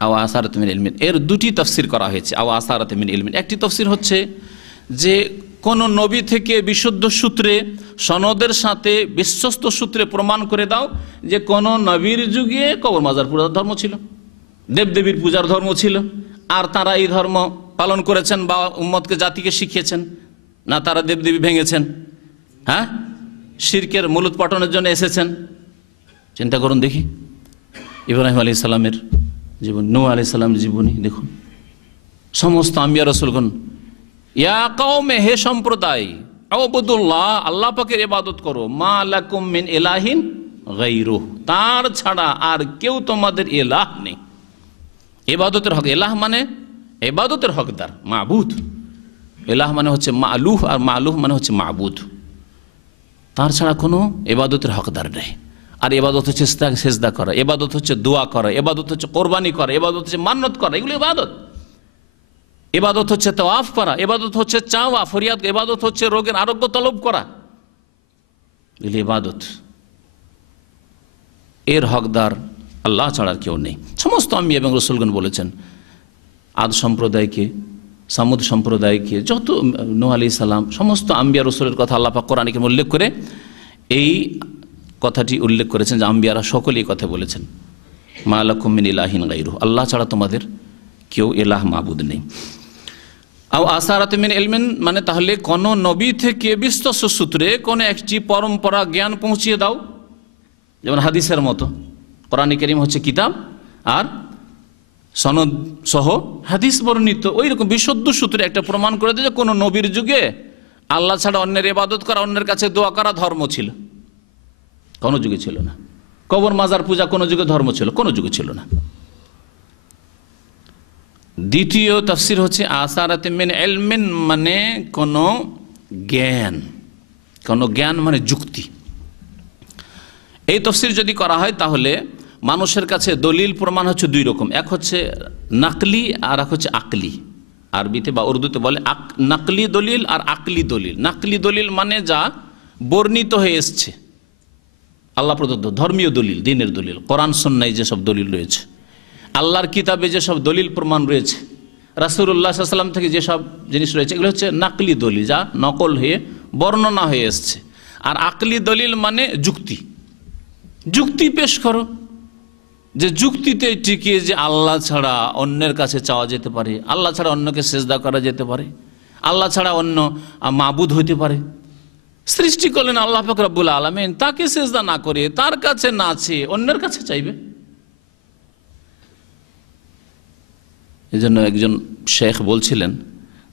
আও আসারাতিম মিন ইলমিন এর 2টি তাফসীর করা হয়েছে। আও আসারাতিম মিন ইলমিন, একটি তাফসীর হচ্ছে যে কোন নবী থেকে বিশুদ্ধ সূত্রে, সনদের সাথে বিশ্বস্ত সূত্রে প্রমাণ করে দাও যে কোন নবীর যুগে কবর মাজার পূজার ধর্ম ছিল, দেবদেবীর পূজার ধর্ম ছিল, আর তারা এই ধর্ম পালন করেছেন বা উম্মতকে, জাতিকে শিখিয়েছেন, না তারা দেবদেবী ভেঙেছেন, হ্যাঁ শিরকের মূলোৎপাটনের জন্য এসেছেন। চিন্তা করুন দেখি, ইব্রাহিম আলাইহিস সালামের জীবন, নূহ আলাইহিস সালামের জীবনী দেখুন, সমস্ত আম্বিয়া রাসূলগণ ইয়া কওমে, হে সম্প্রদায়, আবুদুল্লাহ, আল্লাহ পাকের ইবাদত করো, মা লাকুম মিন ইলাহিন গায়রুহু, তার ছাড়া আর কেউ তোমাদের ইলাহ নেই। ইবাদতের হক, ইলাহ মানে ইবাদতের হকদার, মাবুদ। ইলাহ মানে হচ্ছে মালুহ, আর মালুহ মানে হচ্ছে মাবুদ। তার ছাড়া কোনো ইবাদতের হকদার নেই। আর ইবাদত হচ্ছে সেজদা করা, ইবাদত হচ্ছে দোয়া করা, ইবাদত হচ্ছে কোরবানি করা, ইবাদত হচ্ছে মান্নত করা, এগুলো ইবাদত। ইবাদত হচ্ছে তাওয়াফ করা, ইবাদত হচ্ছে চাওয়া ফরিয়াদ, ইবাদত হচ্ছে রোগের আরোগ্য তলব করা, এগুলো ইবাদত। এর হকদার আল্লাহ ছাড়া আর কেউ নেই। সমস্ত আম্বিয়া এবং রসুলগণ বলেছেন, আদ সম্প্রদায়কে, সামুদ সম্প্রদায়কে, যত নূহ আলাইহিস সালাম, সমস্ত আম্বিয়া রসুলের কথা আল্লাহ পাক কোরআনে কারীমে উল্লেখ করে এই কথাটি উল্লেখ করেছেন যে আম্বিয়ারা সকলেই কথা বলেছেন, মা লাকুম মিন ইলাহিন গায়রুহু, আল্লাহ ছাড়া তোমাদের কেউ ইলাহ মাবুদ নেই। আও আসারাত মিন ইলমিন, মানে তাহলে কোন নবী থেকে বিশ্বস্ত সূত্রে কোন একটি পরম্পরা জ্ঞান পৌঁছিয়ে দাও, যেমন হাদিসের মতো। কোরআনে কারীম হচ্ছে কিতাব আর সনদ সহ হাদিস বর্ণিত, ওই রকম বিশুদ্ধ সূত্রে একটা প্রমাণ করে দেয় যে কোনো নবীর যুগে আল্লাহ ছাড়া অন্যের ইবাদত করা, অন্যের কাছে দোয়া করা ধর্ম ছিল, কোনো যুগে ছিল না। কবর মাজার পূজা কোনো যুগে ধর্ম ছিল, কোনো যুগে ছিল না। দ্বিতীয় তাফসীর হচ্ছে আসারাত মিন ইলমিন, মানে কোনো জ্ঞান, কোনো জ্ঞান মানে যুক্তি। এই তাফসীর যদি করা হয় তাহলে মানুষের কাছে দলিল প্রমাণ হচ্ছে দুই রকম, এক হচ্ছে নাকলি আর এক হচ্ছে আকলি। আরবিতে বা উর্দুতে বলে নাকলি দলিল আর আকলি দলিল। নাকলি দলিল মানে যা বর্ণিত হয়ে এসছে, আল্লাহ প্রদত্ত ধর্মীয় দলিল, দ্বীনের দলিল, কোরআন সুন্নাহয় যেসব দলিল রয়েছে, আল্লাহর কিতাবে যেসব দলিল প্রমাণ রয়েছে, রাসূলুল্লাহ সাল্লাল্লাহু আলাইহি ওয়াসাল্লাম থেকে যেসব জিনিস রয়েছে, এগুলো হচ্ছে নাকলি দলিল, যা নকল হয়ে বর্ণনা হয়ে এসছে। আর আকলি দলিল মানে যুক্তি, যুক্তি পেশ করো, যে যুক্তিতে টিকিয়ে যে আল্লাহ ছাড়া অন্যের কাছে চাওয়া যেতে পারে, আল্লাহ ছাড়া অন্যকে সেজদা করা যেতে পারে, আল্লাহ ছাড়া অন্য মাবুদ হইতে পারে। সৃষ্টি করলেন আল্লাহ পাক রব্বুল আলামিন, তাকে সেজদা না করে, তার কাছে না চেয়ে অন্যের কাছে চাইবে। এজন্য একজন শেখ বলছিলেন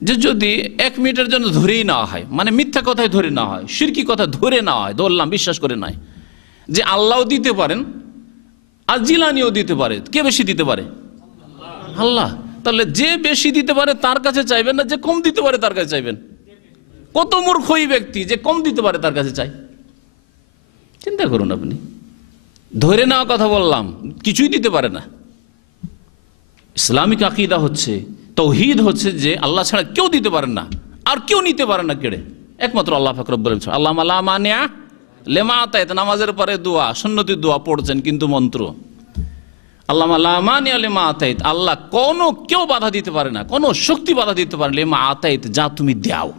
যে যদি 1 মিনিটের জন্য ধরেই নেওয়া হয়, মানে মিথ্যা কথায় ধরে নেওয়া হয়, শিরকি কথা ধরে নেওয়া হয়, ধরলাম বিশ্বাস করে নয়, যে আল্লাহও দিতে পারেন আর জিলানিও দিতে পারে, কে বেশি দিতে পারে? আল্লাহ। তাহলে যে বেশি দিতে পারে তার কাছে চাইবেন না, যে কম দিতে পারে তার কাছে চাইবেন? কত মূর্খ ওই ব্যক্তি যে কম দিতে পারে তার কাছে চাই। চিন্তা করুন আপনি, ধরে নেওয়া কথা বললাম, কিছুই দিতে পারে না। ইসলামিক আকীদা হচ্ছে, তাওহীদ হচ্ছে যে আল্লাহ ছাড়া কেউ দিতে পারেন না আর কেউ নিতে পারে না কেড়ে, একমাত্র আল্লাহ পাক রব্বুল আলামিন। আল্লাহুম্মা লা মানিআ লিমা আতাইতা, নামাজের পরে দোয়া, সুন্নতি দোয়া পড়ছেন কিন্তু মন্ত্র, আল্লাহুম্মা লা মানিআ লিমা আতাইত, আল্লাহ কোনো কেউ বাধা দিতে পারে না, কোনো শক্তি বাধা দিতে পারে না, লিমা আতাইত, যা তুমি দাও,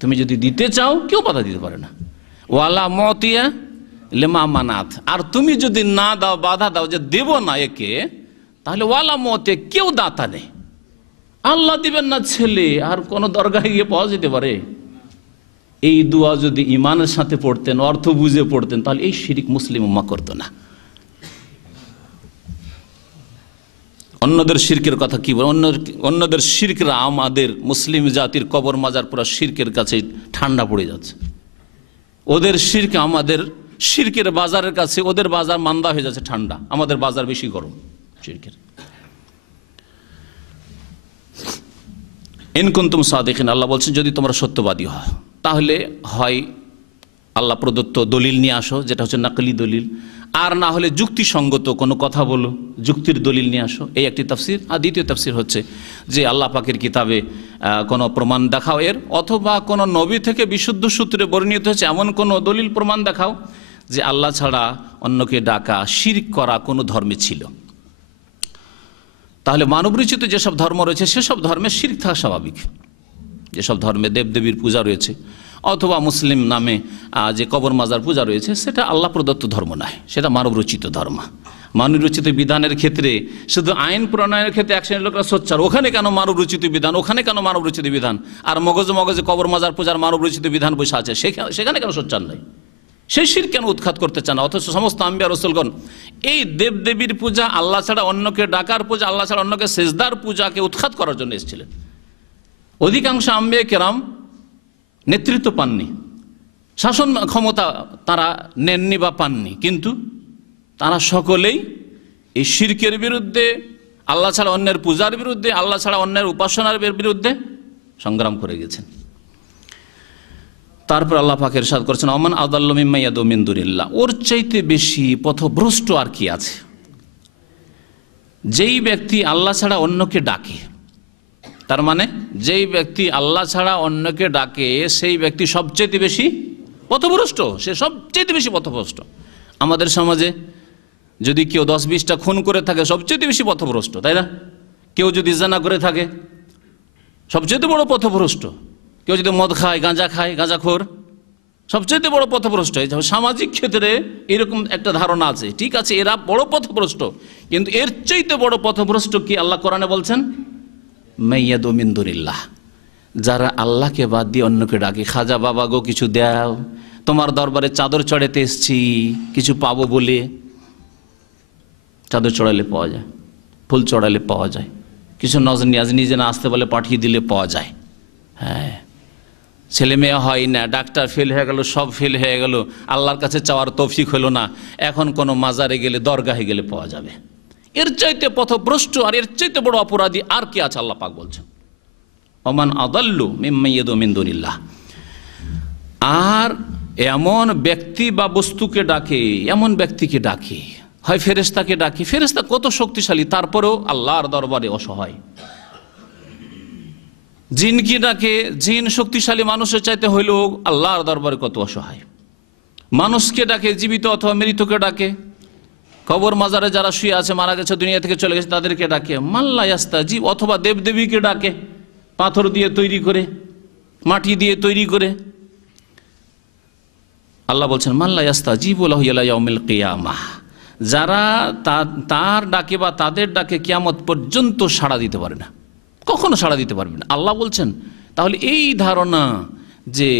তুমি যদি দিতে চাও কেউ বাধা দিতে পারে না। ওয়ালা মুতিয়া লিমা মানাত, আর তুমি যদি না দাও, বাধা দাও যে দেব না একে, তাহলে ওয়ালা মতে কেউ দাতা নেই। আল্লাহ দিবেন না ছেলে, আর কোন দরগাহে গিয়ে পাওয়া যেতে পারে? এই দোয়া যদি ইমানের সাথে পড়তেন, অর্থ বুঝে পড়তেন, তাহলে এই শিরিক মুসলিম উম্মাহ করতো না। অন্যদের শিরকের কথা কি বল, অন্যদের শিরকরা আমাদের মুসলিম জাতির কবর মাজার পুরো শিরকের কাছে ঠান্ডা পড়ে যাচ্ছে। ওদের শিরক আমাদের শিরকের বাজারের কাছে, ওদের বাজার মান্দা হয়ে যাচ্ছে ঠান্ডা, আমাদের বাজার বেশি গরম শিরকের। ইন কুনতুম সাদিকিন, আল্লাহ বলছেন যদি তোমরা সত্যবাদী হও, তাহলে হয় আল্লাহ প্রদত্ত দলিল নিয়ে আসো, যেটা হচ্ছে নাকলি দলিল, আর না হলে যুক্তিসঙ্গত কোনো কথা বলো, যুক্তির দলিল নিয়ে আসো, এই একটি তাফসীর। আর দ্বিতীয় তাফসীর হচ্ছে যে আল্লাহ পাকের কিতাবে কোনো প্রমাণ দেখাও এর, অথবা কোনো নবী থেকে বিশুদ্ধ সূত্রে বর্ণিত হচ্ছে এমন কোনো দলিল প্রমাণ দেখাও যে আল্লাহ ছাড়া অন্যকে ডাকা, শিরক করা কোনো ধর্মে ছিল। তাহলে মানবরচিত যেসব ধর্ম রয়েছে সেসব ধর্মে শিরক থাকা স্বাভাবিক। যেসব ধর্মে দেবদেবীর পূজা রয়েছে অথবা মুসলিম নামে যে কবর মাজার পূজা রয়েছে, সেটা আল্লাহ প্রদত্ত ধর্ম নয়, সেটা মানবরচিত ধর্ম। মানবরচিত বিধানের ক্ষেত্রে শুধু আইন প্রণয়নের ক্ষেত্রে এক শ্রেণীর লোকরা সোচ্চার, ওখানে কেন মানবরচিত বিধান, ওখানে কেন মানবরচিত বিধান, আর মগজে মগজে কবর মাজার পূজার মানবরচিত বিধান বসে আছে, সেখানে কেন সোচ্চার নয়? সেই শিরক কেন উৎখাত করতে চান? অথচ সমস্ত আম্বিয়া রাসূলগণ এই দেবদেবীর পূজা, আল্লাহ ছাড়া অন্যকে ডাকার পূজা, আল্লাহ ছাড়া অন্যকে সেজদার পূজাকে উৎখাত করার জন্য এসেছিলেন। অধিকাংশ আম্বিয়া কেরাম নেতৃত্ব পাননি, শাসন ক্ষমতা তারা নেননি বা পাননি, কিন্তু তারা সকলেই এই শিরকের বিরুদ্ধে, আল্লাহ ছাড়া অন্যের পূজার বিরুদ্ধে, আল্লাহ ছাড়া অন্যের উপাসনার বিরুদ্ধে সংগ্রাম করে গেছেন। তারপর আল্লাহ পাক ইরশাদ করেছেন আমান আদাল্লু মিম্মা ইয়াদউ মিন দুনিল্লাহ, ওর চাইতে বেশি পথভ্রষ্ট আর কি আছে? যেই ব্যক্তি আল্লাহ ছাড়া অন্যকে ডাকে, তার মানে যেই ব্যক্তি আল্লাহ ছাড়া অন্যকে ডাকে সেই ব্যক্তি সবচেয়ে বেশি পথভ্রষ্ট, সে সবচেয়ে বেশি পথভ্রষ্ট। আমাদের সমাজে যদি কেউ 10-20টা খুন করে থাকে সবচেয়ে বেশি পথভ্রষ্ট, তাই না? কেউ যদি জিনা করে থাকে সবচেয়ে বড় পথভ্রষ্ট। কেউ যদি মদ খায়, গাঁজা খায়, গাঁজাখোর, সবচেয়ে বড় পথভ্রষ্ট। সামাজিক ক্ষেত্রে এরকম একটা ধারণা আছে, ঠিক আছে এরা বড় পথভ্রষ্ট, কিন্তু এর চাইতে বড় পথভ্রষ্ট কি আল্লাহ কোরআনে বলছেন? মাইয়াদু মিন দুনিল্লাহ, যারা আল্লাহকে বাদ দিয়ে অন্যকে ডাকে। খাজা বাবা গো কিছু দাও, তোমার দরবারে চাদর চড়াতে এসছি কিছু পাবো বলে। চাদর চড়ালে পাওয়া যায়, ফুল চড়ালে পাওয়া যায়, কিছু নজনিয়াজ নিজে না আসতে বলে পাঠিয়ে দিলে পাওয়া যায়। হ্যাঁ, ছেলে মেয়ে হয় না, ডাক্তার ফেল হয়ে গেল, সব ফেল হয়ে গেল, আল্লাহর কাছে চাওয়ার তৌফিক হলো না, এখন কোনো মাজারে গেলে দরগাহে গেলে পাওয়া যাবে। এর চাইতে পথভ্রষ্ট আর এর চাইতে বড় অপরাধী আর কি আছে? আল্লাহ পাক বলছেন ওমান আদাল্লু মিম্মা ইয়াদউ মিন দুনিল্লাহ। আর এমন ব্যক্তি বা বস্তুকে ডাকে, এমন ব্যক্তিকে ডাকে, হয় ফেরেশতাকে ডাকে, ফেরেশতা কত শক্তিশালী তারপরেও আল্লাহর দরবারে অসহায়। জিনকে ডাকে, জিন শক্তিশালী মানুষের চাইতে হইলেও আল্লাহর দরবারে কত অসহায়। মানুষকে ডাকে, জীবিত অথবা মৃতকে ডাকে, কবর মাজারে যারা শুয়ে আছে, মারা গেছে, দুনিয়া থেকে চলে গেছে, তাদেরকে ডাকে। মাল্লা ইয়াস্তাজিব, অথবা দেবদেবীকে ডাকে, পাথর দিয়ে তৈরি করে, মাটি দিয়ে তৈরি করে। আল্লাহ বলছেন মাল্লা ইয়াস্তাজিবু লাহু ইলা ইয়াউমিল কিয়ামাহ, যারা তার ডাকে বা তাদের ডাকে কিয়ামত পর্যন্ত সাড়া দিতে পারে না, কখনো সাড়া দিতে পারবে না। আল্লাহ বলছেন তাহলে এই ধারণা যে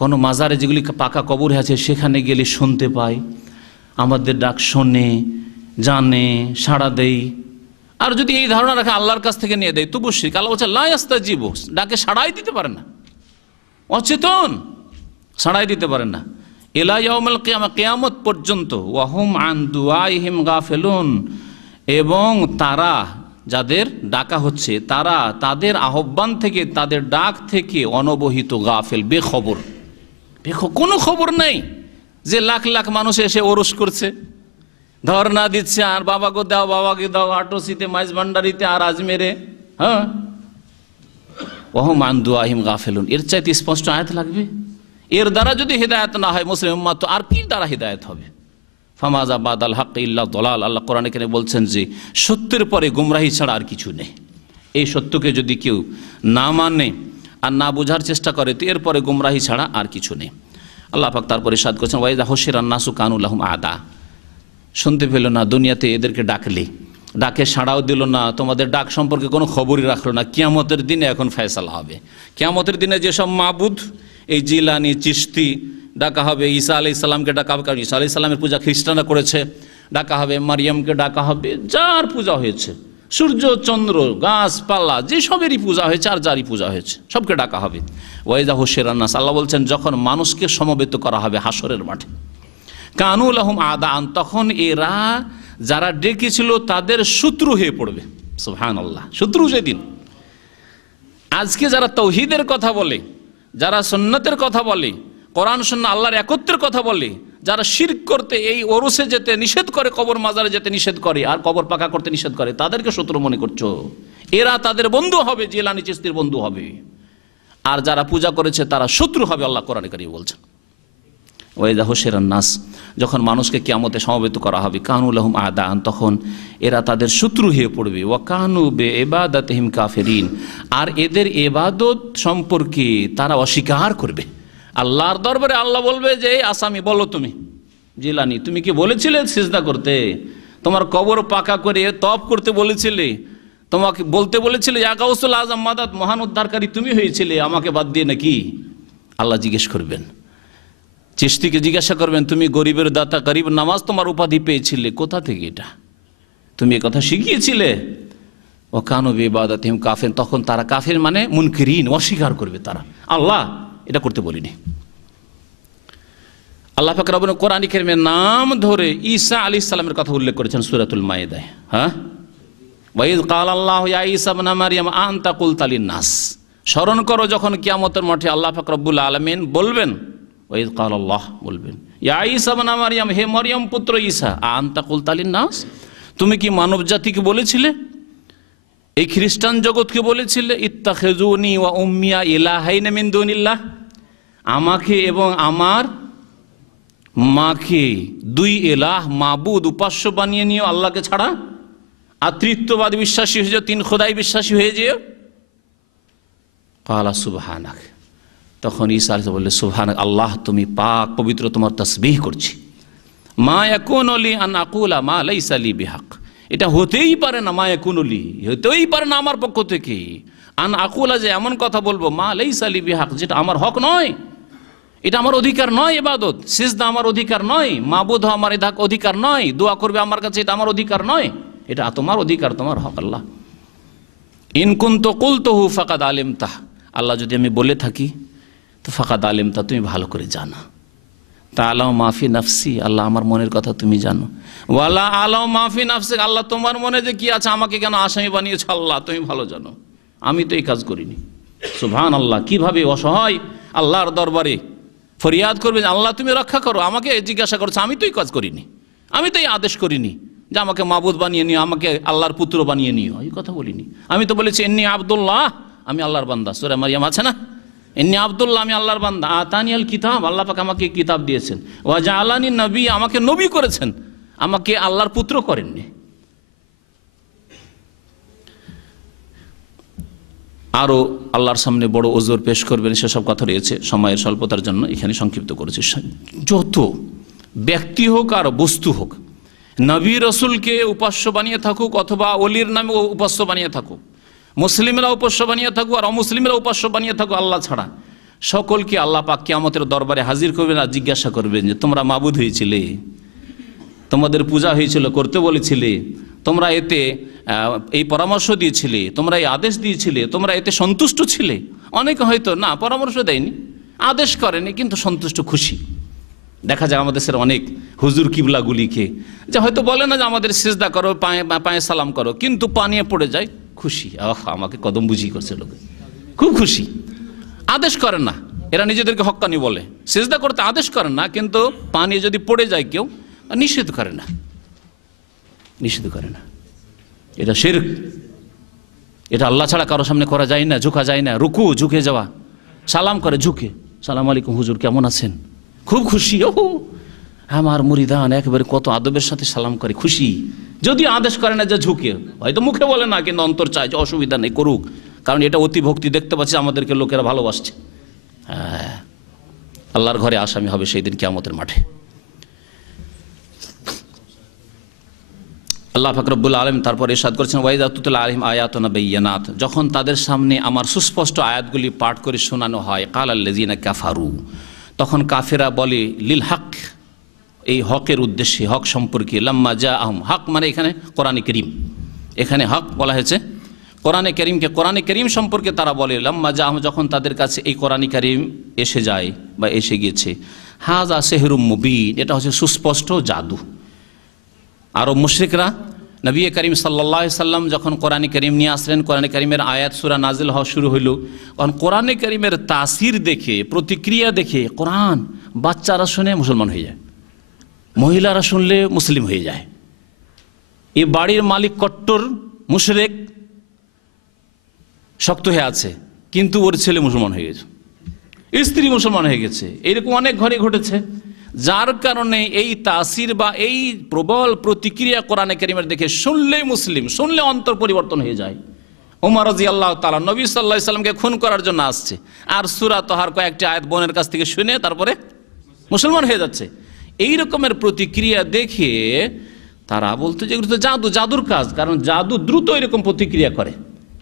কোনো মাজারে যেগুলি পাকা কবর আছে সেখানে গেলে শুনতে পায়, আমাদের ডাক শোনে, জানে, সাড়া দেয়, আর যদি এই ধারণা রাখে আল্লাহর কাছ থেকে নিয়ে দেয় তবু শিরক। আল্লাহ বলছে লা ইয়াস্তাজিবু, ডাকে সাড়াই দিতে পারে না, অচেতন, সাড়াই দিতে পারে না। ইলা ইয়াউমিল কিয়ামা, কিয়ামত পর্যন্ত। ওয়া হুম আন দুআইহিম গাফিলুন, এবং তারা যাদের ডাকা হচ্ছে তারা তাদের আহ্বান থেকে, তাদের ডাক থেকে অনবহিত, গাফিল, বেখবর, কোনো খবর নেই। যে লাখ লাখ মানুষ এসে ওরস করছে, ধর্ণা দিচ্ছে, আর বাবাকে দাও, বাবাকে দাও, আটোসিতে, মাইজ ভান্ডারিতে, আর আজমেরে। হ্যাঁ, ওহুম আন দুআইহিম গাফিলুন, এর চাইতে স্পষ্ট আয়াত লাগবে? এর দ্বারা যদি হিদায়াত না হয় মুসলিম উম্মাহ, তো আর কি দ্বারা হিদায়াত হবে? ফামাযা বাদাল হক ইল্লা দলাল। আল্লাহ কোরআনে এখানে বলছেন যে সত্যের পরে গুমরাহি ছাড়া আর কিছু নেই। এই সত্যকে যদি কেউ না মানে আর না বোঝার চেষ্টা করে তো এরপরে গুমরাহি ছাড়া আর কিছু নেই। আল্লাহ পাক তারপরে ইরশাদ করেছেন ওয়াইযা হুশিরান নাসু কানু লাহুম আদা, শুনতে পেল না দুনিয়াতে এদেরকে ডাকলে, ডাকে সাড়াও দিল না, তোমাদের ডাক সম্পর্কে কোনো খবরই রাখলো না। কিয়ামতের দিনে এখন ফয়সালা হবে। কিয়ামতের দিনে যেসব মাবুদ, এই জিলানি, চিশতি ডাকা হবে, ঈসা আলাইহিস সালামকে ডাকা হবে, কারণ ঈসা আলাইহিস সালামের পূজা খ্রিস্টানরা করেছে, ডাকা হবে, মারিয়ামকে ডাকা হবে, যার পূজা হয়েছে, সূর্য চন্দ্র গাছপালা যেসবেরই পূজা হয়েছে আর যারই পূজা হয়েছে সবকে ডাকা হবে। ওয়াইযা হুশিরান নাস, আল্লাহ বলছেন যখন মানুষকে সমবেত করা হবে হাসরের মাঠে, কানু লাহুম আদান, তখন এরা যারা ডেকেছিল তাদের শত্রু হয়ে পড়বে। সুবহানাল্লাহ, শত্রু যেদিন। আজকে যারা তাওহীদের কথা বলে, যারা সুন্নতের কথা বলে, কোরআন সুন্নাহ আল্লাহর একত্বের কথা বলে, যারা শিরক করতে, এই ওরসে যেতে নিষেধ করে, কবর মাজারে যেতে নিষেধ করে, আর কবর পাকা করতে নিষেধ করে, তাদেরকে শত্রু মনে করছো। এরা তাদের বন্ধু হবে, জিলানি চিশতির বন্ধু হবে, আর যারা পূজা করেছে তারা শত্রু হবে। আল্লাহ কোরআনে কারীমে বলছেন ওয়াইযা হুশিরান নাস, যখন মানুষকে কিয়ামতে সমবেত করা হবে, কানু লাহুম আদান, তখন এরা তাদের শত্রু হয়ে পড়বে। ওয়া কানু বিইবাদাতিহিম কাফিরিন, আর এদের ইবাদত সম্পর্কে তারা অস্বীকার করবে। আল্লাহর দরবারে আল্লাহ বলবে যে আসামি বলো, তুমি জিলানি তুমি কি বলেছিলে সিজদা করতে, তোমার কবর পাকা করে তওয়াব করতে বলেছিলে, তোমাকে বলতে বলেছিলে ইয়া গাউসুল আজম মাদাদ, মহান উদ্ধারকারী তুমি হয়েছিলে, আমাকে বাদ দিয়ে নাকি? আল্লাহ জিজ্ঞেস করবেন, চিশতিকে জিজ্ঞাসা করবেন, তুমি গরিবের দাতা, গরিব নামাজ তোমার উপাধি পেয়েছিলে, কোথা থেকে এটা তুমি এ কথা শিখিয়েছিলে? ও কানু বিইবাদাতিহিম কাফির, তখন তারা কাফির মানে মুনকিরিন, অস্বীকার করবে তারা, আল্লাহ এটা করতে বলিনি। আল্লাহ পাক রব্বুল কোরআন কারীমের নাম ধরে ঈসা আলাইহিস সালামের কথা উল্লেখ করেছেন সূরাতুল মায়েদায়। হ্যাঁ, ওয়াইয ক্বালা আল্লাহু ইয়া ঈসা ইবনে মারইয়াম আনতা কুলতা লিন-নাস, স্মরণ করো যখন কিয়ামতের মাঠে আল্লাহ পাক রব্বুল আলামিন বলবেন, ওয়াইদ ক্বাল আল্লাহ বলবেন, ইয়া ঈসা ইবনে মারইয়াম, হে মরিয়ম পুত্র ঈসা, আনতা কুলতা লিন-নাস, তুমি কি মানব জাতিকে বলেছিলে, এই খ্রিস্টান জগৎকে বলেছিলে, ইত্তাখিযুনি ওয়া উম্মিয়া ইলাহাইন মিন দুনিল্লাহ, আমাকে এবং আমার মাকে দুই ইলাহ মাবুদ উপাস্য বানিয়ে নিও আল্লাহকে ছাড়া, আর তৃতীয়বাদ বিশ্বাসী হয়ে যাও, তিন খোদাই বিশ্বাসী হয়ে যেও। ক্বালা সুবহানাক, তখন ঈসা আলাইহিস সালাম বললেন, সুবহানাক, আল্লাহ তুমি পাক পবিত্র, তোমার তাসবিহ করছি। মা ইয়াকুনু লি আন আকুলা মা লাইসা লি বিহাক, এটা হতেই পারে না, মা ইয়াকুনু লি, হতেই পারে না আমার পক্ষ থেকে, আন আকুলা, যে এমন কথা বলবো, মা লাইসা লি বিহাক, যেটা আমার হক নয়, এটা আমার অধিকার নয়, ইবাদত সিজদা আমার অধিকার নয়, মাবুদ হওয়া আমার অধিকার নয়, দোয়া করবে আমার কাছে, এটা আমার অধিকার নয়, এটা তোমার অধিকার, তোমার হক। আল্লাহ, ইন কুনতু কুলতুহু ফাকাদ আলিমতাহ, আল্লাহ যদি আমি বলে থাকি তো ফাকাদ আলিমতাহ, তুমি ভালো করে জানো। তাআলাউ মাফি নাফসি, আল্লাহ আমার মনের কথা তুমি জানো। ওয়ালা আলাউ মাফি নাফসিক, আল্লাহ তোমার মনে যে কি আছে, আমাকে কেন আসামি বানিয়েছো আল্লাহ তুমি ভালো জানো, আমি তো এই কাজ করিনি। সুবহানাল্লাহ, কিভাবে অসহায় আল্লাহর দরবারে ফরিয়াদ করবে, আল্লাহ তুমি রক্ষা করো, আমাকে জিজ্ঞাসা করছো, আমি তো এই কাজ করিনি, আমি তো এই আদেশ করিনি যে আমাকে মাবুদ বানিয়ে নিও, আমাকে আল্লাহর পুত্র বানিয়ে নিও, এই কথা বলিনি। আমি তো বলেছি ইন্নী আব্দুল্লাহ, আমি আল্লাহর বান্দা, সূরা মারইয়াম আছে না, ইন্নী আব্দুল্লাহ, আমি আল্লাহর বান্দা, আতানিয়াল কিতাব, আল্লাহ পাক আমাকে কিতাব দিয়েছেন, ওয়া জাআলানি নবী, আমাকে নবী করেছেন, আমাকে আল্লাহর পুত্র করেননি। আরও আল্লাহর সামনে বড় ওজর পেশ করবেন, সেসব কথা রয়েছে, সময়ের স্বল্পতার জন্য এখানে সংক্ষিপ্ত করেছি। যত ব্যক্তি হোক আর বস্তু হোক, নবী রসুলকে উপাস্য বানিয়ে থাকুক অথবা অলির নামে উপাস্য বানিয়ে থাকুক, মুসলিমরা উপাস্য বানিয়ে থাকুক আর অমুসলিমরা উপাস্য বানিয়ে থাকুক আল্লাহ ছাড়া, সকলকে আল্লাহ পাক কিয়ামতের দরবারে হাজির করবেন আর জিজ্ঞাসা করবেন যে তোমরা মাবুদ হয়েছিলে, তোমাদের পূজা হয়েছিল, করতে বলেছিলে, তোমরা এতে এই পরামর্শ দিয়েছিলে, তোমরা এই আদেশ দিয়েছিলে, তোমরা এতে সন্তুষ্ট ছিলে। অনেকে হয়তো না, পরামর্শ দেয়নি, আদেশ করেনি, কিন্তু সন্তুষ্ট খুশি। দেখা যায় আমাদের দেশের অনেক হুজুর কিবলাগুলিকে, যে হয়তো বলে না যে আমাদের সিজদা করো, পায়ে সালাম করো, কিন্তু পানিয়ে পড়ে যায়, খুশি, আমাকে কদম বুঝি করছে লোকে, খুব খুশি। আদেশ করেন না, এরা নিজেদেরকে হক্কানি বলে, সিজদা করতে আদেশ করেন না, কিন্তু পানি যদি পড়ে যায় কেউ নিষেধ করে না, নিষেধ করে না। এটা শিরক, এটা আল্লাহ ছাড়া কারো সামনে করা যায় না, ঝুঁকা যায় না। রুকু ঝুঁকে যাওয়া, সালাম করে ঝুঁকে, সালাম আলাইকুম হুজুর কেমন আছেন, খুব খুশি, ও আমার মুরিদান একেবারে কত আদবের সাথে সালাম করে, খুশি। যদি আদেশ করে না যে ঝুঁকে, হয়তো মুখে বলে না, কিন্তু অন্তর চায় যে অসুবিধা নেই, করুক, কারণ এটা অতি ভক্তি, দেখতে পাচ্ছি আমাদেরকে লোকেরা ভালোবাসছে। হ্যাঁ, আল্লাহর ঘরে আসামি হবে সেই দিন কিয়ামতের মাঠে। আল্লাহ পাক রব্বুল আলামিন তারপর ইরশাদ করেছেন, ওয়াইযা তুতলা আলাইহিম আয়াতুনা বাইয়িনাত, যখন তাদের সামনে আমার সুস্পষ্ট আয়াতগুলি পাঠ করে শোনানো হয়, কালাল্লাযিনা কাফারু, তখন কাফেরা বলে, লিল হক, এই হকের উদ্দেশ্যে, হক সম্পর্কে, লাম্মা জাআহুম, হক মানে এখানে কোরআনে কারীম, এখানে হক বলা হয়েছে কোরআনে কারীমকে, কোরআনে কারীম সম্পর্কে তারা বলে, লাম্মা জাআহুম, যখন তাদের কাছে এই কোরআনে কারীম এসে যায় বা এসে গিয়েছে, হাযা সিহরুম মুবিন, এটা হচ্ছে সুস্পষ্ট জাদু। আরব মুশরিকরা নবী করিম সাল্লাল্লাহু আলাইহি সাল্লাম যখন কোরআনে কারীম নিয়ে আসলেন, কোরআনে কারীমের আয়াত সূরা নাজিল হওয়া শুরু হইল, তখন কোরআনে কারীমের তাসির দেখে, প্রতিক্রিয়া দেখে, কোরআন বাচ্চারা শুনে মুসলমান হয়ে যায়, মহিলারা শুনলে মুসলিম হয়ে যায়। এই বাড়ির মালিক কট্টর মুশরিক, শক্ত হয়ে আছে, কিন্তু ওর ছেলে মুসলমান হয়ে গেছে, স্ত্রী মুসলমান হয়ে গেছে, এরকম অনেক ঘরে ঘটেছে। যার কারণে এই তাসির বা এই প্রবল প্রতিক্রিয়া কোরআনে কারীমের দেখে শুনলেই মুসলিম, শুনলে অন্তর পরিবর্তন হয়ে যায়। ওমর রাদিয়াল্লাহু তাআলা নবী সাল্লাল্লাহু আলাইহি সাল্লামকে খুন করার জন্য আসছে, আর সূরা তাহার কয়েকটি আয়াত বোনের কাছ থেকে শুনে তারপরে মুসলমান হয়ে যাচ্ছে। এই রকমের প্রতিক্রিয়া দেখে তারা বলতে যে এগুলো তো জাদু, জাদুর কাজ, কারণ জাদু দ্রুত এরকম প্রতিক্রিয়া করে।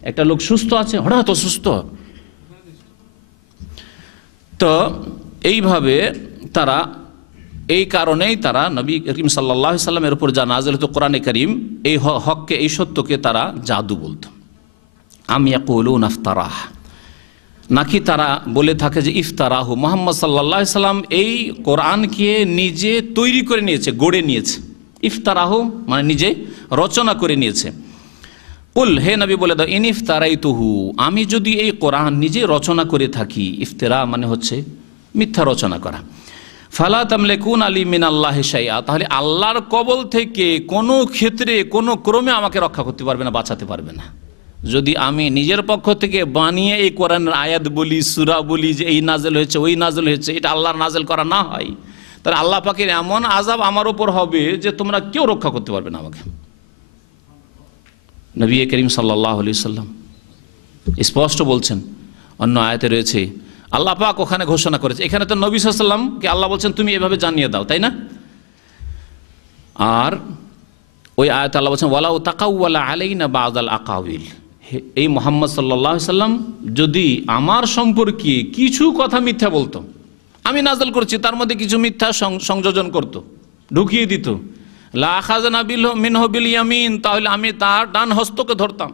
একটা লোক সুস্থ আছে, হঠাৎ অসুস্থ। তো এইভাবে তারা, এই কারণেই তারা নবী করিম সাল্লাল্লাহু আলাইহি সাল্লামের উপর যা নাযিল হতো কোরআনে কারীম, এই হককে, এই সত্যকে তারা জাদু বলতো। আম ইয়াকুলুনা ইফতারাহ, নাকি তারা বলে থাকে যে ইফতারাহু, মুহাম্মদ সাল্লাল্লাহু আলাইহি সাল্লাম এই কোরআনকে নিজে তৈরি করে নিয়েছে, গড়ে নিয়েছে। ইফতারাহু মানে নিজে রচনা করে নিয়েছে। কুল, হে নবী বলে দাও, ইন ইফতারাইতুহু, আমি যদি এই কোরআন নিজে রচনা করে থাকি, ইফতিরা মানে হচ্ছে মিথ্যা রচনা করা, ফালা তামলিকুন আলী মিনাল্লাহি শাইআ, তাহলে আল্লাহর কবল থেকে কোনো ক্ষেত্রে কোনো ক্রমে আমাকে রক্ষা করতে পারবে না, বাঁচাতে পারবে না। যদি আমি নিজের পক্ষ থেকে বানিয়ে এই কোরআনের আয়াত বলি, সূরা বলি যে এই নাজেল হয়েছে, ওই নাজেল হয়েছে, এটা আল্লাহর নাজেল করা না হয়, তাহলে আল্লাহ পাকের এমন আযাব আমার উপর হবে যে তোমরা কেউ রক্ষা করতে পারবে না আমাকে। নবী করিম সাল্লাল্লাহু আলাইহি সাল্লাম স্পষ্ট বলছেন, অন্য আয়াতে রয়েছে, আল্লাহ পাক ওখানে ঘোষণা করেছে, এখানে তো নবী সাল্লাল্লাহু আলাইহি সাল্লামকে আল্লাহ বলছেন তুমি এভাবে জানিয়ে দাও, তাই না? আর ওই আয়াতে আল্লাহ বলছেন ওয়ালাউ তাকাওয়ালা আলাইনা বা'দাল আকাওয়িল, এই মুহাম্মদ সাল্লাল্লাহু আলাইহি সাল্লাম যদি আমার সম্পর্কে কিছু কথা মিথ্যা বলতো, আমি নাযিল করছি তার মধ্যে কিছু মিথ্যা সংযোজন করত, ঢুকিয়ে দিত, লা আখাযনা মিনহু বিল ইয়ামিন, তাহলে আমি তার ডান হস্তকে ধরতাম,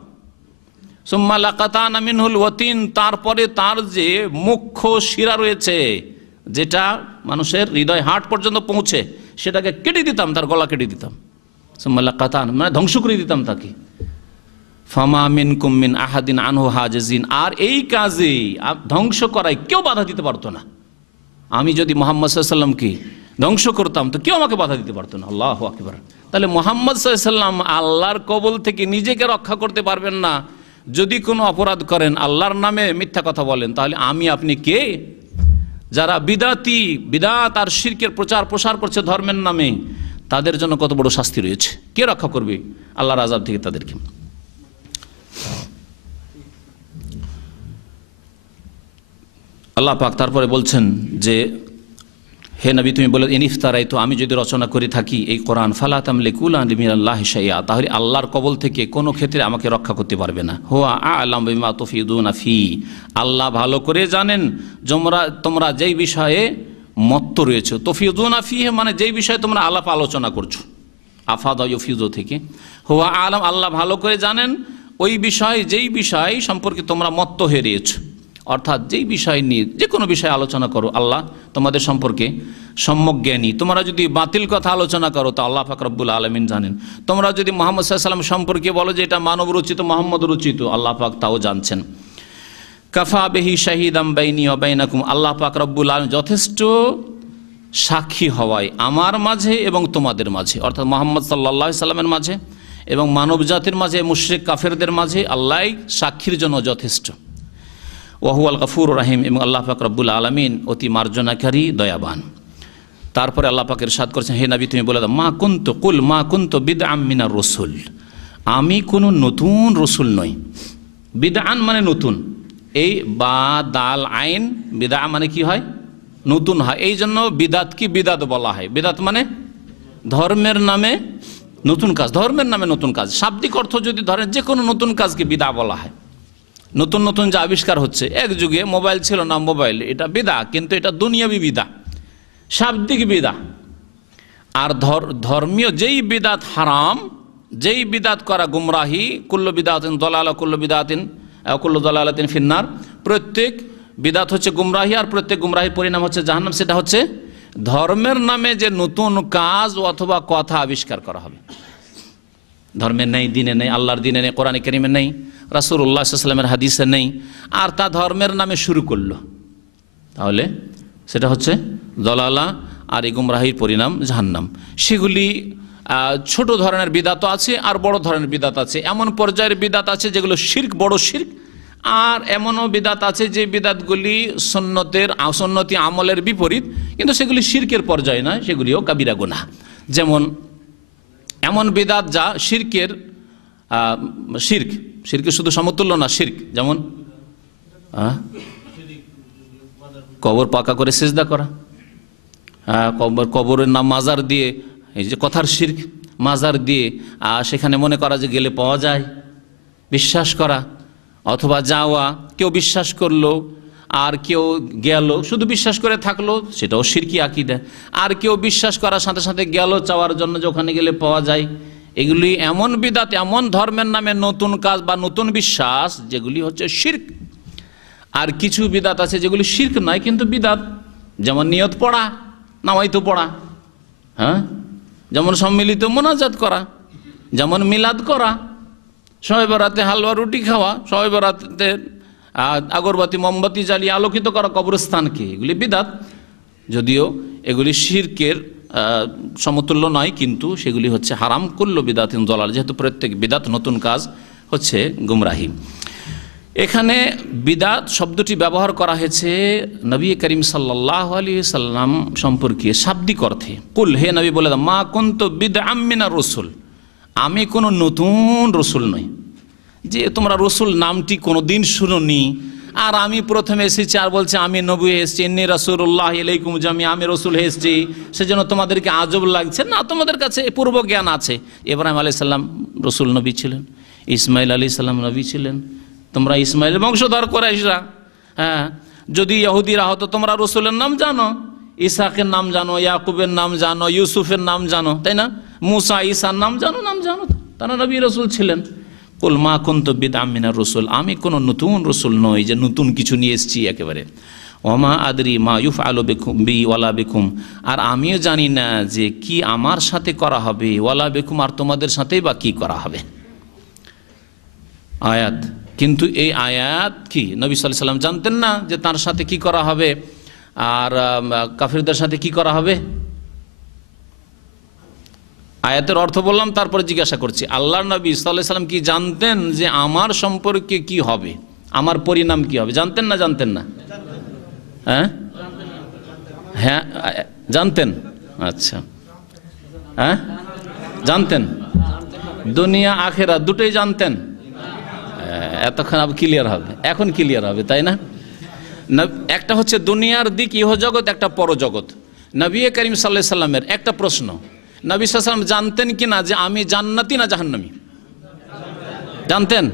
সুম্মা লাকাতানা মিনহুল ওয়াতিন, তারপরে তার যে মুখ্য শিরা রয়েছে যেটা মানুষের হৃদয় হার্ট পর্যন্ত পৌঁছে, সেটাকে কেটে দিতাম, তার গলা কেটে দিতাম, সুম্মা লাকাতান মানে ধ্বংস করে দিতাম তাকে, ফামা মিনকুম মিন আহাদিন আনহু হাজিজিন, আর এই কাজে ধ্বংস করায় কেউ বাধা দিতে পারতো না। আমি যদি মুহাম্মদ সাল্লাল্লাহু আলাইহি সাল্লামকে ধ্বংস করতাম তো কেউ আমাকে বাধা দিতে পারতো না। আল্লাহু আকবার। তাহলে মুহাম্মদ সাল্লাল্লাহু আলাইহি সাল্লাম আল্লাহর কবল থেকে নিজেকে রক্ষা করতে পারবেন না যদি কোনো অপরাধ করেন, আল্লাহর নামে মিথ্যা কথা বলেন, তাহলে আমি আপনি কে? যারা বিদাত আর শিরকের প্রচার প্রসার করছে ধর্মের নামে, তাদের জন্য কত বড় শাস্তি রয়েছে। কে রক্ষা করবে আল্লাহর আযাব থেকে তাদেরকে? আল্লাহ পাক তারপরে বলছেন যে হে নবী তুমি বলে ইন ইফতারাইতু, আমি যদি রচনা করে থাকি এই কোরআন, ফালা তামলিকুনা মিনাল্লাহি শাইআ, তাহলে আল্লাহর কবল থেকে কোনো ক্ষেত্রে আমাকে রক্ষা করতে পারবে না। হুয়া আ'লামু বিমা তুফিদুনা ফি, আল্লাহ ভালো করে জানেন তোমরা যেই বিষয়ে মত্ত রয়েছে। তুফিদুনা ফি মানে যেই বিষয়ে তোমরা আলাপ আলোচনা করছো, আফাদা ইউফিদু থেকে, হুয়া আ'লাম আল্লাহ ভালো করে জানেন ওই বিষয়, যেই বিষয় সম্পর্কে তোমরা মত্ত হয়ে রয়েছো, অর্থাৎ যেই বিষয় নিয়ে যে কোনো বিষয়ে আলোচনা করো আল্লাহ তোমাদের সম্পর্কে সম্যক জ্ঞানী। তোমরা যদি বাতিল কথা আলোচনা করো তো আল্লাহ পাক রব্বুল আলামিন জানেন। তোমরা যদি মুহাম্মদ সাল্লাল্লাহু আলাইহি সাল্লাম সম্পর্কে বলো যে এটা মানব রচিত, মুহাম্মদ রচিত, আল্লাহ পাক তাও জানছেন। কাফা বিহি শাহিদাম বাইনি ওয়া বাইনাকুম, আল্লাহ পাক রব্বুল আলামিন যথেষ্ট সাক্ষী হওয়ায় আমার মাঝে এবং তোমাদের মাঝে, অর্থাৎ মুহাম্মদ সাল্লাল্লাহু আলাইহি সাল্লামের মাঝে এবং মানব জাতির মাঝে, মুশরিক কাফেরদের মাঝে আল্লাহ সাক্ষীর জন্য যথেষ্ট। ওয়াহুয়াল গফুর রাহিম, এবং আল্লাহ পাক রব্বুল আলামিন অতি মার্জনাকারী, দয়াবান। তারপরে আল্লাহ পাক ইরশাদ করেছেন, হে নবী তুমি বলে দাও, মা কুনতু বিদআম মিনার রাসূল, আমি কোনো নতুন রসুল নই। বিদআন মানে নতুন, এই বা দাল আইন, বিদআ মানে কি হয়? নতুন হয়। এই জন্য বিদাত কি বিদাত বলা হয়। বিদাত মানে ধর্মের নামে নতুন কাজ, ধর্মের নামে নতুন কাজ। শাব্দিক অর্থ যদি ধরেন যে কোনো নতুন কাজকে বিদা বলা হয়। নতুন নতুন যে আবিষ্কার হচ্ছে, এক যুগে মোবাইল ছিল না, মোবাইল এটা বিদা, কিন্তু এটা দুনিয়াবি বিদা, শাব্দিক বিদা। আর ধর্মীয় যেই বিদাত হারাম, যেই বিদাত করা গুমরাহি, কুল্লু বিদাতিন দালালা কুল্লু দালালাতিন ফিন্নার, প্রত্যেক বিদাত হচ্ছে গুমরাহি, আর প্রত্যেক গুমরাহির পরিণাম হচ্ছে জাহান্নাম। সেটা হচ্ছে ধর্মের নামে যে নতুন কাজ অথবা কথা আবিষ্কার করা হবে। ধর্মের নেই, দিনে নেই, আল্লাহর দিনে নেই, কোরআনে কারিমে নেই, রাসূলুল্লাহ সাল্লাল্লাহু আলাইহি ওয়াসাল্লামের হাদিসে নেই, আর তা ধর্মের নামে শুরু করলো, তাহলে সেটা হচ্ছে দলালা, আর এই গুমরাহির পরিণাম জাহান্নাম। সেগুলি ছোট ধরনের বিদাত আছে আর বড় ধরনের বিদাত আছে। এমন পর্যায়ের বিদাত আছে যেগুলো শিরক, বড় শিরক, আর এমনও বিদাত আছে যে বিদাতগুলি সুন্নতি আমলের বিপরীত, কিন্তু সেগুলি শিরকের পর্যায়ে নয়, সেগুলিও কাবিরা গুনাহ। যেমন এমন বিদাত যা শিরকের শুধু সমতুল্য না, শিরক, যেমন কবর পাকা করে সিজদা করা, কবরের নাম মাজার দিয়ে, এই যে কথার শিরক, মাজার দিয়ে সেখানে মনে করা যে গেলে পাওয়া যায়, বিশ্বাস করা, অথবা যাওয়া, কেউ বিশ্বাস করলো আর কেউ গেল, শুধু বিশ্বাস করে থাকলো, সেটাও শিরকি আকীদা। আর কেউ বিশ্বাস করার সাথে সাথে গেল চাওয়ার জন্য যে ওখানে গেলে পাওয়া যায়। এগুলি এমন বিদাত, এমন ধর্মের নামে নতুন কাজ বা নতুন বিশ্বাস যেগুলি হচ্ছে শিরক। আর কিছু বিদাত আছে যেগুলি শিরক নয় কিন্তু বিদাত, যেমন নিয়ত পড়া, নামাইতো পড়া, যেমন সম্মিলিত মোনাজাত করা, যেমন মিলাদ করা, শবে বরাতে হালুয়া রুটি খাওয়া, শবে বরাতে আগরবাতি মোমবাতি জ্বালিয়ে আলোকিত করা কবরস্থানকে, এগুলি বিদাত। যদিও এগুলি শিরকের সমতুল্য নয়, কিন্তু সেগুলি হচ্ছে হারাম কুল্লু বিদাতিন দলাল, যেহেতু প্রত্যেক বিদাত নতুন কাজ হচ্ছে গুমরাহি। এখানে বিদাত শব্দটি ব্যবহার করা হয়েছে নবী করিম সাল্লাল্লাহু আলাইহি সাল্লাম সম্পর্কে শাব্দিক অর্থে। কুল, হে নবী বলে দাও, মা কুনতু বিদআম মিনার রাসূল, আমি কোনো নতুন রসুল নই। যে তোমরা রসুল নামটি কোনো দিন শুনোনি, আর আমি প্রথমে এসেছি আর বলছে আমি নবী এসেছি, ইন্নী রাসূলুল্লাহ ইলাইকুম জামিআ, আমি রসুল এসেছি, সেজন্য তোমাদেরকে আজব লাগছে না। তোমাদের কাছে পূর্ব জ্ঞান আছে। ইব্রাহিম আলাইহিস সালাম রসুল নবী ছিলেন, ইসমাইল আলাইহিস সালাম নবী ছিলেন, তোমরা ইসমাইলের বংশধর কুরাইশরা। হ্যাঁ, যদি ইহুদিরা হতো তোমরা রসুলের নাম জানো, ইসাকের নাম জানো, ইয়াকুবের নাম জানো, ইউসুফের নাম জানো, তাই না? মুসা ঈসার নাম জানো, তারা নবী রসুল ছিলেন। কুল মা কুনতু বিদআম মিনার রাসূল, আমি কোনো নতুন রসুল নই যে নতুন কিছু নিয়ে এসেছি একেবারে। ওমা আদরি মা ইউফআলু বিকুম বি ওয়ালা বিকুম, আর আমিও জানি না যে কি আমার সাথে করা হবে, ওয়ালা বিকুম, আর তোমাদের সাথেই বা কি করা হবে। আয়াত, কিন্তু এই আয়াত কি নবী সাল্লাল্লাহু আলাইহি সাল্লাম জানতেন না যে তার সাথে কি করা হবে আর কাফিরদের সাথে কি করা হবে? আয়াতের অর্থ বললাম, তারপরে জিজ্ঞাসা করছি, আল্লাহর নবী সাল্লাল্লাহু আলাইহি সাল্লাম কি জানতেন যে আমার সম্পর্কে কি হবে, আমার পরিণাম কি হবে? জানতেন না জানতেন না? হ্যাঁ হ্যাঁ জানতেন। আচ্ছা, হ্যাঁ জানতেন, দুনিয়া আখেরাত দুটোই জানতেন। এতক্ষণ আবার ক্লিয়ার হবে, এখন ক্লিয়ার হবে, তাই না? একটা হচ্ছে দুনিয়ার দিক ইহজগৎ, একটা পরজগৎ। নবী করিম সাল্লাল্লাহু আলাইহি সাল্লামের একটা প্রশ্ন, নবী সাল্লাল্লাহু আলাইহি সাল্লাম জানতেন কি না যে আমি জান্নাতি না জাহান্নামী? জানতেন,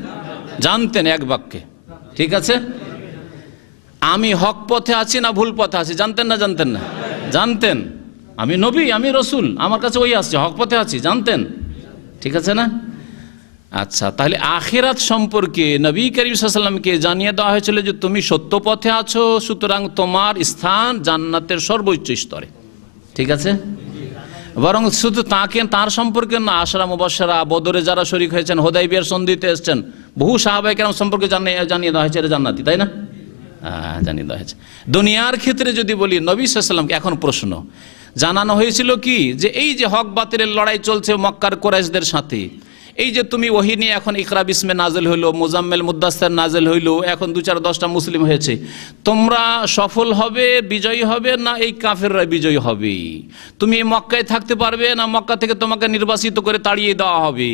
জানতেন এক বাক্যে, ঠিক আছে। আমি হক পথে আছি না ভুল পথে আছি, জানতেন না জানতেন না? জানতেন। আমি নবী, আমি রসুল, আমার কাছে ওই আসছে, হক পথে আছি, জানতেন, ঠিক আছে না? আচ্ছা, তাহলে আখিরাত সম্পর্কে নবী করিম সাল্লাল্লাহু আলাইহি সাল্লামকে জানিয়ে দেওয়া হয়েছিল যে তুমি সত্য পথে আছো, সুতরাং তোমার স্থান জান্নাতের সর্বোচ্চ স্তরে, ঠিক আছে। বরং শুধু তার সম্পর্কে না, আশরা মুবাশশারা, বদরে যারা শরীক হয়েছেন, হুদাইবিয়ার সন্ধিতে এসেছেন, বহু সাহাবায়ে কেরাম সম্পর্কে জানিয়ে দেওয়া হয়েছে, এটা জান্নাতি, তাই না? জানিয়ে দেওয়া হয়েছে। দুনিয়ার ক্ষেত্রে যদি বলি, নবী সাল্লাল্লাহু আলাইহি সাল্লামকে এখন প্রশ্ন জানানো হয়েছিল কি যে এই যে হক বাতিলের লড়াই চলছে মক্কার কুরাইশদের সাথে, এই যে তুমি ওহী নিয়ে এখন ইকরা বিসমে নাজিল হইলো, মুজাম্মিল মুদ্দাসসির নাজিল হইলো, এখন 2-4-10টা মুসলিম হয়েছে, তোমরা সফল হবে, বিজয়ী হবে না এই কাফেররা বিজয়ী হবে? তুমি মক্কায় থাকতে পারবে না মক্কা থেকে তোমাকে নির্বাসিত করে তাড়িয়ে দেওয়া হবে?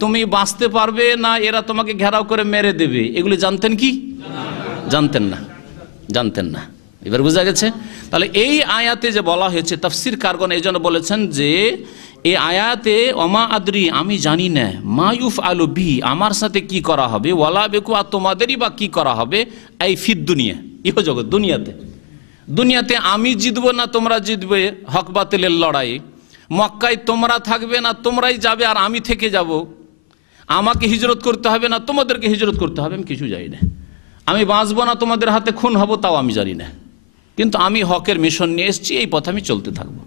তুমি বাঁচতে পারবে না এরা তোমাকে ঘেরাও করে মেরে দেবে? এগুলি জানতেন কি? জানতেন না, জানতেন না। এবার বোঝা গেছে। তাহলে এই আয়াতে যে বলা হয়েছে, তাফসীর কারগণ এই জন্য বলেছেন যে এই আয়াতে ওমা আদরি, আমি জানি না, মা ইউফআলু বি, আমার সাথে কি করা হবে, ওয়ালা বিকু, আর তোমাদেরই বা কি করা হবে, এই ফিদ দুনিয়া, ইহজগৎ, দুনিয়াতে আমি জিতবো না তোমরা জিতবে হক বাতিলের লড়াই, মক্কায় তোমরা থাকবে না তোমরাই যাবে আর আমি থেকে যাব, আমাকে হিজরত করতে হবে না তোমাদেরকে হিজরত করতে হবে, আমি কিছু জানি না, আমি বাঁচবো না তোমাদের হাতে খুন হব তাও আমি জানি না, কিন্তু আমি হকের মিশন নিয়ে এসেছি, এই পথে আমি চলতে থাকবো।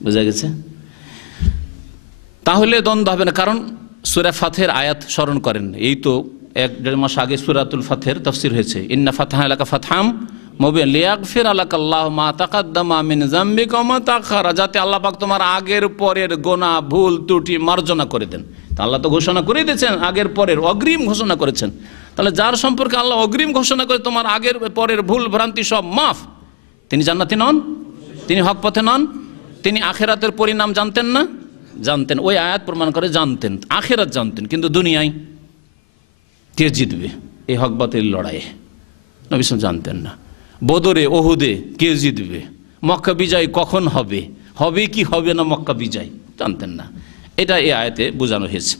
বোঝা গেছে? তাহলে দ্বন্দ্ব হবে না। কারণ সূরা ফাতহের আয়াত স্মরণ করেন, এই তো 1-1.5 মাস আগে সূরাতুল ফাতহের তাফসীর হয়েছে, ইন্না ফাতহনা লাকা ফাতহাম মুবিন লিয়াগফিরা লাকাল্লাহু মা তাকাদ্দামা মিন যামবিকা ওয়া মা তাআখারা, যাতে আল্লাহ পাক তোমার আগের পরের গুনাহ ভুল ত্রুটি মার্জনা করে দেন। তা আল্লাহ তো ঘোষণা করে দিয়েছেন, আগের পরের অগ্রিম ঘোষণা করেছেন। তাহলে যার সম্পর্কে আল্লাহ অগ্রিম ঘোষণা করে তোমার আগের পরের ভুল ভ্রান্তি সব মাফ, তিনি জান্নাতি নন, তিনি হক পথে নন, তিনি আখিরাতের পরিণাম জানতেন না? জানতেন। ওই আয়াত প্রমাণ করে জানতেন, আখিরাত জানতেন, কিন্তু দুনিয়ায় কে জিতবে এই হক বাতিল লড়াইয়ে নবী সাল্লাল্লাহু আলাইহি ওয়াসাল্লাম জানতেন না। বদরে, ওহুদে কে জিতবে, মক্কা বিজয় কখন হবে, হবে কি হবে না মক্কা বিজয়, জানতেন না। এটা এই আয়াতে বোঝানো হয়েছে,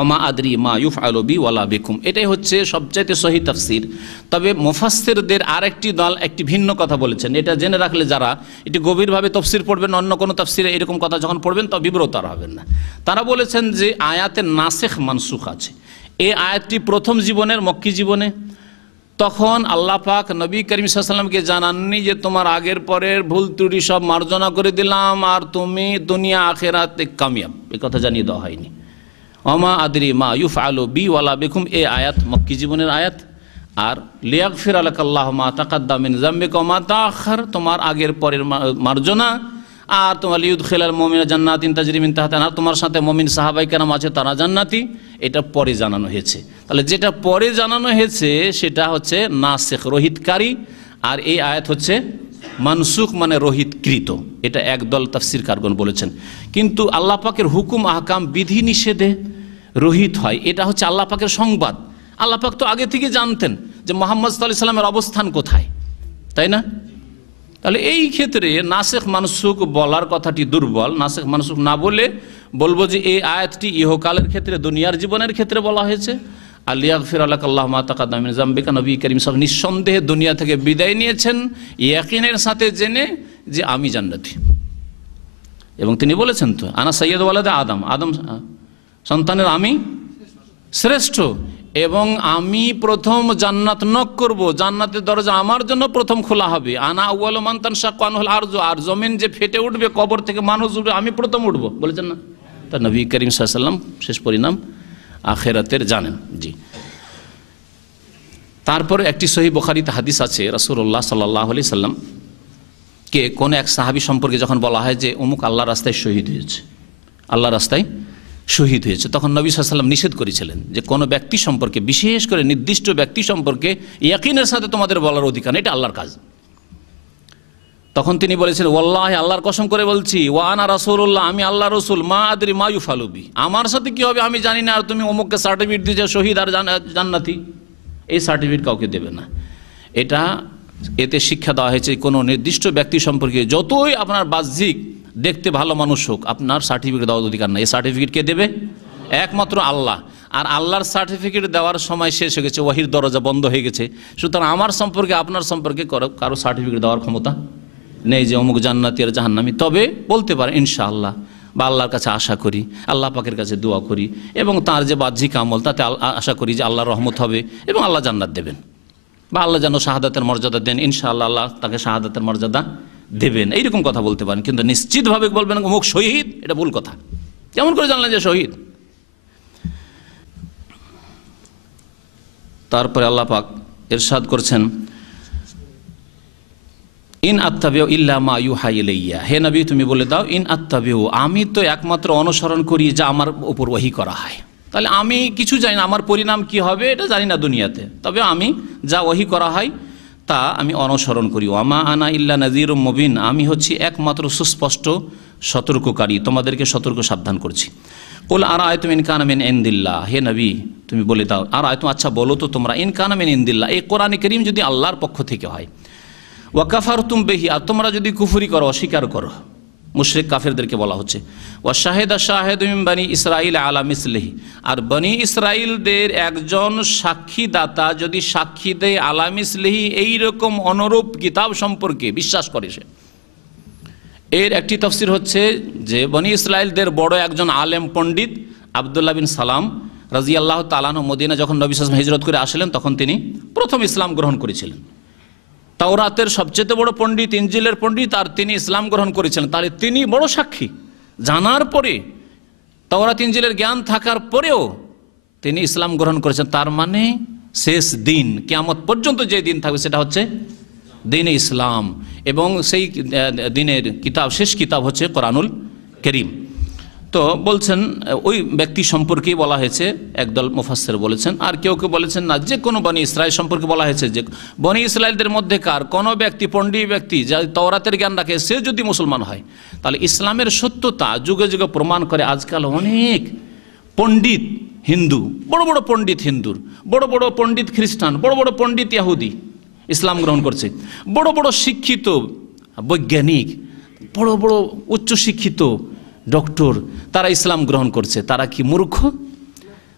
ওমা আদরি মা ইউফআলু বি ওয়ালা বিকুম। এটাই হচ্ছে সবচাইতে সহি তাফসীর। তবে মুফাসসিরদের আরেকটি দল একটি ভিন্ন কথা বলেছেন, এটা জেনে রাখলে যারা একটু গভীরভাবে তাফসীর পড়বেন, অন্য কোনো তাফসীরে এরকম কথা যখন পড়বেন তবে বিব্রত আর হবেন না। তারা বলেছেন যে আয়াতের নাসেখ মানসুখ আছে। এই আয়াতটি প্রথম জীবনের, মক্কি জীবনে, তখন আল্লাহ পাক নবী করিম সাল্লাল্লাহু আলাইহি ওয়াসাল্লামকে জানাননি যে তোমার আগের পরের ভুল ত্রুটি সব মার্জনা করে দিলাম আর তুমি দুনিয়া আখিরাতে কামিয়াব, এই কথা জানিয়ে দেওয়া হয়নি। ওমা আদরি মা ইউফআলু বি ওয়ালা বিকুম, এই আয়াত মক্কি জীবনের আয়াত। আর লিয়াগফির লাকাল্লাহু মা তাকাদ্দাম মিন যামবিকা ওয়া মা তাআখার, তোমার আগের পরের মার্জনা। আর তোমার লিউদখিলাল মুমিনা জান্নাতিন তাজরি মিন তাহতিহা আল-আনহার, তোমার সাথে মুমিন সাহাবায়ে কেরাম আছে, তারা জান্নাতি। এটা পরে জানানো হয়েছে। তাহলে যেটা পরে জানানো হয়েছে সেটা হচ্ছে নাসিখ, রহিতকারী। আর এই আয়াত হচ্ছে মানসুখ, মানে রহিতকৃত। এটা একদল তাফসীরকারগণ বলেছেন। কিন্তু আল্লাহ পাকের হুকুম আহকাম বিধি নিষেধে রহিত হয়, এটা হচ্ছে আল্লাহ পাকের সংবাদ। আল্লাহ পাক তো আগে থেকে জানতেন যে মুহাম্মদ সাল্লাল্লাহু আলাইহি সাল্লামের অবস্থান কোথায়, তাই না? তাহলে এই ক্ষেত্রে নাসিখ মানসুখ বলার কথাটি দুর্বল। নাসিখ মানসুখ না বলে বলবো যে এই আয়াতটি ইহকালের ক্ষেত্রে, দুনিয়ার জীবনের ক্ষেত্রে বলা হয়েছে। লিয়াগফির লাকাল্লাহু মা তাকাদ্দাম মিন যামবিকা, নবী করিম সাল্লাল্লাহু আলাইহি ওয়াসাল্লাম নিঃসন্দেহে দুনিয়া থেকে বিদায় নিয়েছেন ইয়াকিনের সাথে, জেনে যে আমি জান্নাতি। এবং তিনি বলেছেন তো, আনা সাইয়্যিদু ওয়ালাদে আদম, আদম সন্তানের আমি শ্রেষ্ঠ, এবং আমি প্রথম জান্নাত নক করব, জান্নাতের দরজা আমার জন্য প্রথম খোলা হবে। আনা আউয়ালু মান তানশাক্কু আনহুল আরজু, আর জমিন যে ফেটে উঠবে, কবর থেকে মানুষ উঠবে, আমি প্রথম উঠব, বলেছেন না? তা নবী করিম সাল্লাল্লাহু আলাইহি ওয়াসাল্লাম শেষ পরিণাম আখিরাতের জানেন। জি। তারপরে একটি সহিহ বুখারীতে হাদিস আছে, রাসূলুল্লাহ সাল্লাল্লাহু আলাইহি সাল্লাম কে কোন এক সাহাবী সম্পর্কে যখন বলা হয় যে অমুক আল্লাহর রাস্তায় শহীদ হয়েছে, আল্লাহর রাস্তায় শহীদ হয়েছে, তখন নবী সাল্লাল্লাহু আলাইহি ওয়াসাল্লাম নিষেধ করেছিলেন যে কোনো ব্যক্তি সম্পর্কে, বিশেষ করে নির্দিষ্ট ব্যক্তি সম্পর্কে ইয়াকিনের সাথে তোমাদের বলার অধিকার নেই, এটা আল্লাহর কাজ। তখন তিনি বলেছেন, ওয়াল্লাহি, আল্লাহর কসম করে বলছি, ওয়া আনা রাসূলুল্লাহ, আমি আল্লাহ রসুল, মা আদরি মা ইউফালু বি, আমার সাথে কি হবে আমি জানি না, আর তুমি অমুককে সার্টিফিকেট দিয়েছো শহীদ আর জান্নাতি, এই সার্টিফিকেট কাউকে দেবে না। এতে শিক্ষা দেওয়া হয়েছে কোনো নির্দিষ্ট ব্যক্তি সম্পর্কে যতই আপনার বাহ্যিক দেখতে ভালো মানুষ হোক, আপনার সার্টিফিকেট দেওয়ার অধিকার নাই। এই সার্টিফিকেট কে দেবে? একমাত্র আল্লাহ। আর আল্লাহর সার্টিফিকেট দেওয়ার সময় শেষ হয়ে গেছে, ওয়াহির দরজা বন্ধ হয়ে গেছে। সুতরাং আমার সম্পর্কে, আপনার সম্পর্কে কারো সার্টিফিকেট দেওয়ার ক্ষমতা নেই যে অমুক জান্নাতি আর জাহান্নামী। তবে বলতে পারে ইনশাআল্লাহ, বা আল্লাহর কাছে আশা করি, আল্লাহ পাকের কাছে দোয়া করি, এবং তার যে বাহ্যিক আমল তাতে আশা করি যে আল্লাহর রহমত হবে এবং আল্লাহ জান্নাত দেবেন, বা আল্লাহ যেন শাহাদাতের মর্যাদা দেন, ইনশাআল্লাহ আল্লাহ তাকে শাহাদাতের মর্যাদা দেবেন, এইরকম কথা বলতে পারেন। কিন্তু নিশ্চিতভাবে বলবেন অমুক শহীদ, এটা ভুল কথা। কেমন করে জানলেন যে শহীদ? তারপরে আল্লাহ পাক ইরশাদ করছেন, ইন আত্তাবিউ ইল্লা মা ইউহা ইলাইয়া, হে নবী তুমি বলে দাও, ইন আত্তাবিউ, আমি তো একমাত্র অনুসরণ করি যা আমার উপর ওহী করা হয়। তাহলে আমি কিছু জানি না, আমার পরিণাম কি হবে এটা জানি না দুনিয়াতে, তবে আমি যা ওহী করা হয় তা আমি অনুসরণ করি। ওয়ামা আনা ইল্লা নাযীরুম মুবিন, আমি হচ্ছি একমাত্র সুস্পষ্ট সতর্ককারী, তোমাদেরকে সতর্ক সাবধান করছি। কুল আরাআইতুম ইন কানা মিন ইনদিল্লাহ, হে নবী তুমি বলে দাও, আরাআইতুম, আচ্ছা বলো তো তোমরা, ইন কানা মিন ইনদিল্লাহ, এই কোরআনে কারীম যদি আল্লাহর পক্ষ থেকে হয়, ওয়া কাফারতুম বিহি, আর তোমরা যদি কুফরি করো, অস্বীকার করো, মুশরিক কাফেরদেরকে বলা হচ্ছে, ওয়া শাহিদা শাহিদুম মিন বনি ইসরাঈল আলা মিসলিহি, আর বনি ইসরাঈলদের একজন সাক্ষীদাতা যদি সাক্ষী দেয় আলা মিসলিহি, এইরকম অনুরূপ কিতাব সম্পর্কে বিশ্বাস করে সে। এর একটি তাফসীর হচ্ছে যে বনি ইসরাঈলদের বড় একজন আলেম পণ্ডিত আব্দুল্লাহ বিন সালাম রাদিয়াল্লাহু তাআলা আনহু মদিনা যখন নবী সাল্লাল্লাহু আলাইহি ওয়াসাল্লাম হিজরত করে আসলেন, তখন তিনি প্রথম ইসলাম গ্রহণ করেছিলেন। তাওরাতের সবচেয়ে বড় পণ্ডিত, ইনজিলের পণ্ডিত, আর তিনি ইসলাম গ্রহণ করেছিলেন। তাহলে তিনি বড় সাক্ষী, জানার পরে, তাওরাত ইনজিলের জ্ঞান থাকার পরেও তিনি ইসলাম গ্রহণ করেছেন। তার মানে শেষ দিন, কিয়ামত পর্যন্ত যে দিন থাকবে সেটা হচ্ছে দ্বীনে ইসলাম, এবং সেই দিনের কিতাব, শেষ কিতাব হচ্ছে কোরআনুল কারীম। তো বলছেন ওই ব্যক্তি সম্পর্কেই বলা হয়েছে, একদল মুফাসসির বলেছেন। আর কেউ কেউ বলেছেন না, যে কোনো বনি ইসরাইল সম্পর্কে বলা হয়েছে, যে বনি ইসরাইলদের মধ্যেকার কোনো ব্যক্তি, পণ্ডিত ব্যক্তি যা তাওরাতের জ্ঞান রাখে, সে যদি মুসলমান হয়, তাহলে ইসলামের সত্যতা যুগে যুগে প্রমাণ করে। আজকাল অনেক পণ্ডিত হিন্দু, বড় বড় পণ্ডিত হিন্দুর, বড় বড় পণ্ডিত খ্রিস্টান, বড় বড় পণ্ডিত ইহুদি ইসলাম গ্রহণ করছে। বড় বড় শিক্ষিত বৈজ্ঞানিক, বড় বড় উচ্চশিক্ষিত ডক্টর, তারা ইসলাম গ্রহণ করছে। তারা কি মূর্খ?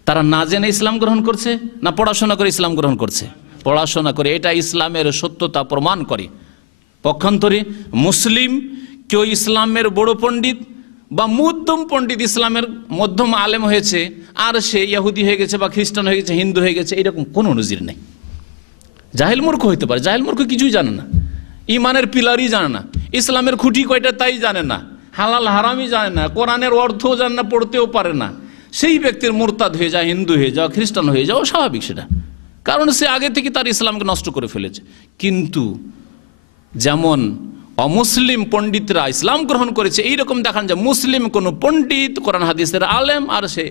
তারা না জেনে ইসলাম গ্রহণ করছে, না পড়াশোনা করে ইসলাম গ্রহণ করছে? পড়াশোনা করে। এটা ইসলামের সত্যতা প্রমাণ করে। পক্ষান্তরে মুসলিম কেউ ইসলামের বড় পণ্ডিত বা মধ্যম পণ্ডিত, ইসলামের মধ্যম আলেম হয়েছে, আর সে ইহুদি হয়ে গেছে বা খ্রিস্টান হয়ে গেছে, হিন্দু হয়ে গেছে, এরকম কোনো নজির নেই। জাহেল মূর্খ হইতে পারে, জাহেল মূর্খ কিছুই জানে না, ইমানের পিলারই জানে না, ইসলামের খুঁটি কয়টা তাই জানে না, হালাল হারামই জানে না, কোরআনের অর্থও জানে না, পড়তেও পারে না, সেই ব্যক্তির মুরতাদ হয়ে যায়, হিন্দু হয়ে যাওয়া, খ্রিস্টান হয়ে যাওয়া স্বাভাবিক সেটা, কারণ সে আগে থেকে তার ইসলামকে নষ্ট করে ফেলেছে। কিন্তু যেমন অমুসলিম পণ্ডিতরা ইসলাম গ্রহণ করেছে, এইরকম দেখান যে মুসলিম কোনো পণ্ডিত, কোরআন হাদিসের আলেম, আর সে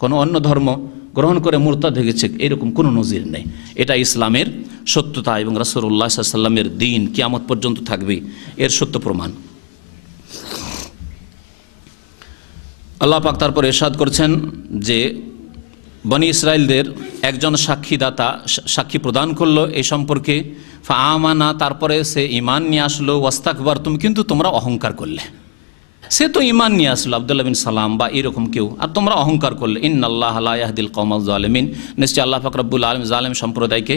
কোনো অন্য ধর্ম গ্রহণ করে মুরতাদ হয়ে গেছে, এরকম কোনো নজির নেই। এটা ইসলামের সত্যতা এবং রাসূলুল্লাহ সাল্লাল্লাহু আলাইহি ওয়াসাল্লামের দিন কিয়ামত পর্যন্ত থাকবে, এর সত্য প্রমাণ। আল্লাহ পাক তারপর ইরশাদ করছেন যে বনি ইসরাইলদের একজন সাক্ষী প্রদান করলো এই সম্পর্কে, ফাআমানা, তারপরে সে ঈমান নিয়ে আসলো, ওয়াস্তাকবারতুম, কিন্তু তোমরা অহংকার করলে। সে তো ঈমান নিয়ে আসলো, আব্দুল্লাহ বিন সালাম বা এরকম কেউ, আর তোমরা অহংকার করলে। ইন্নাল্লাহা লা ইয়াহদিল কওমাজ জালিমিন, নিশ্চয় আল্লাহ পাক রব্বুল আলামিন জালেম সম্প্রদায়কে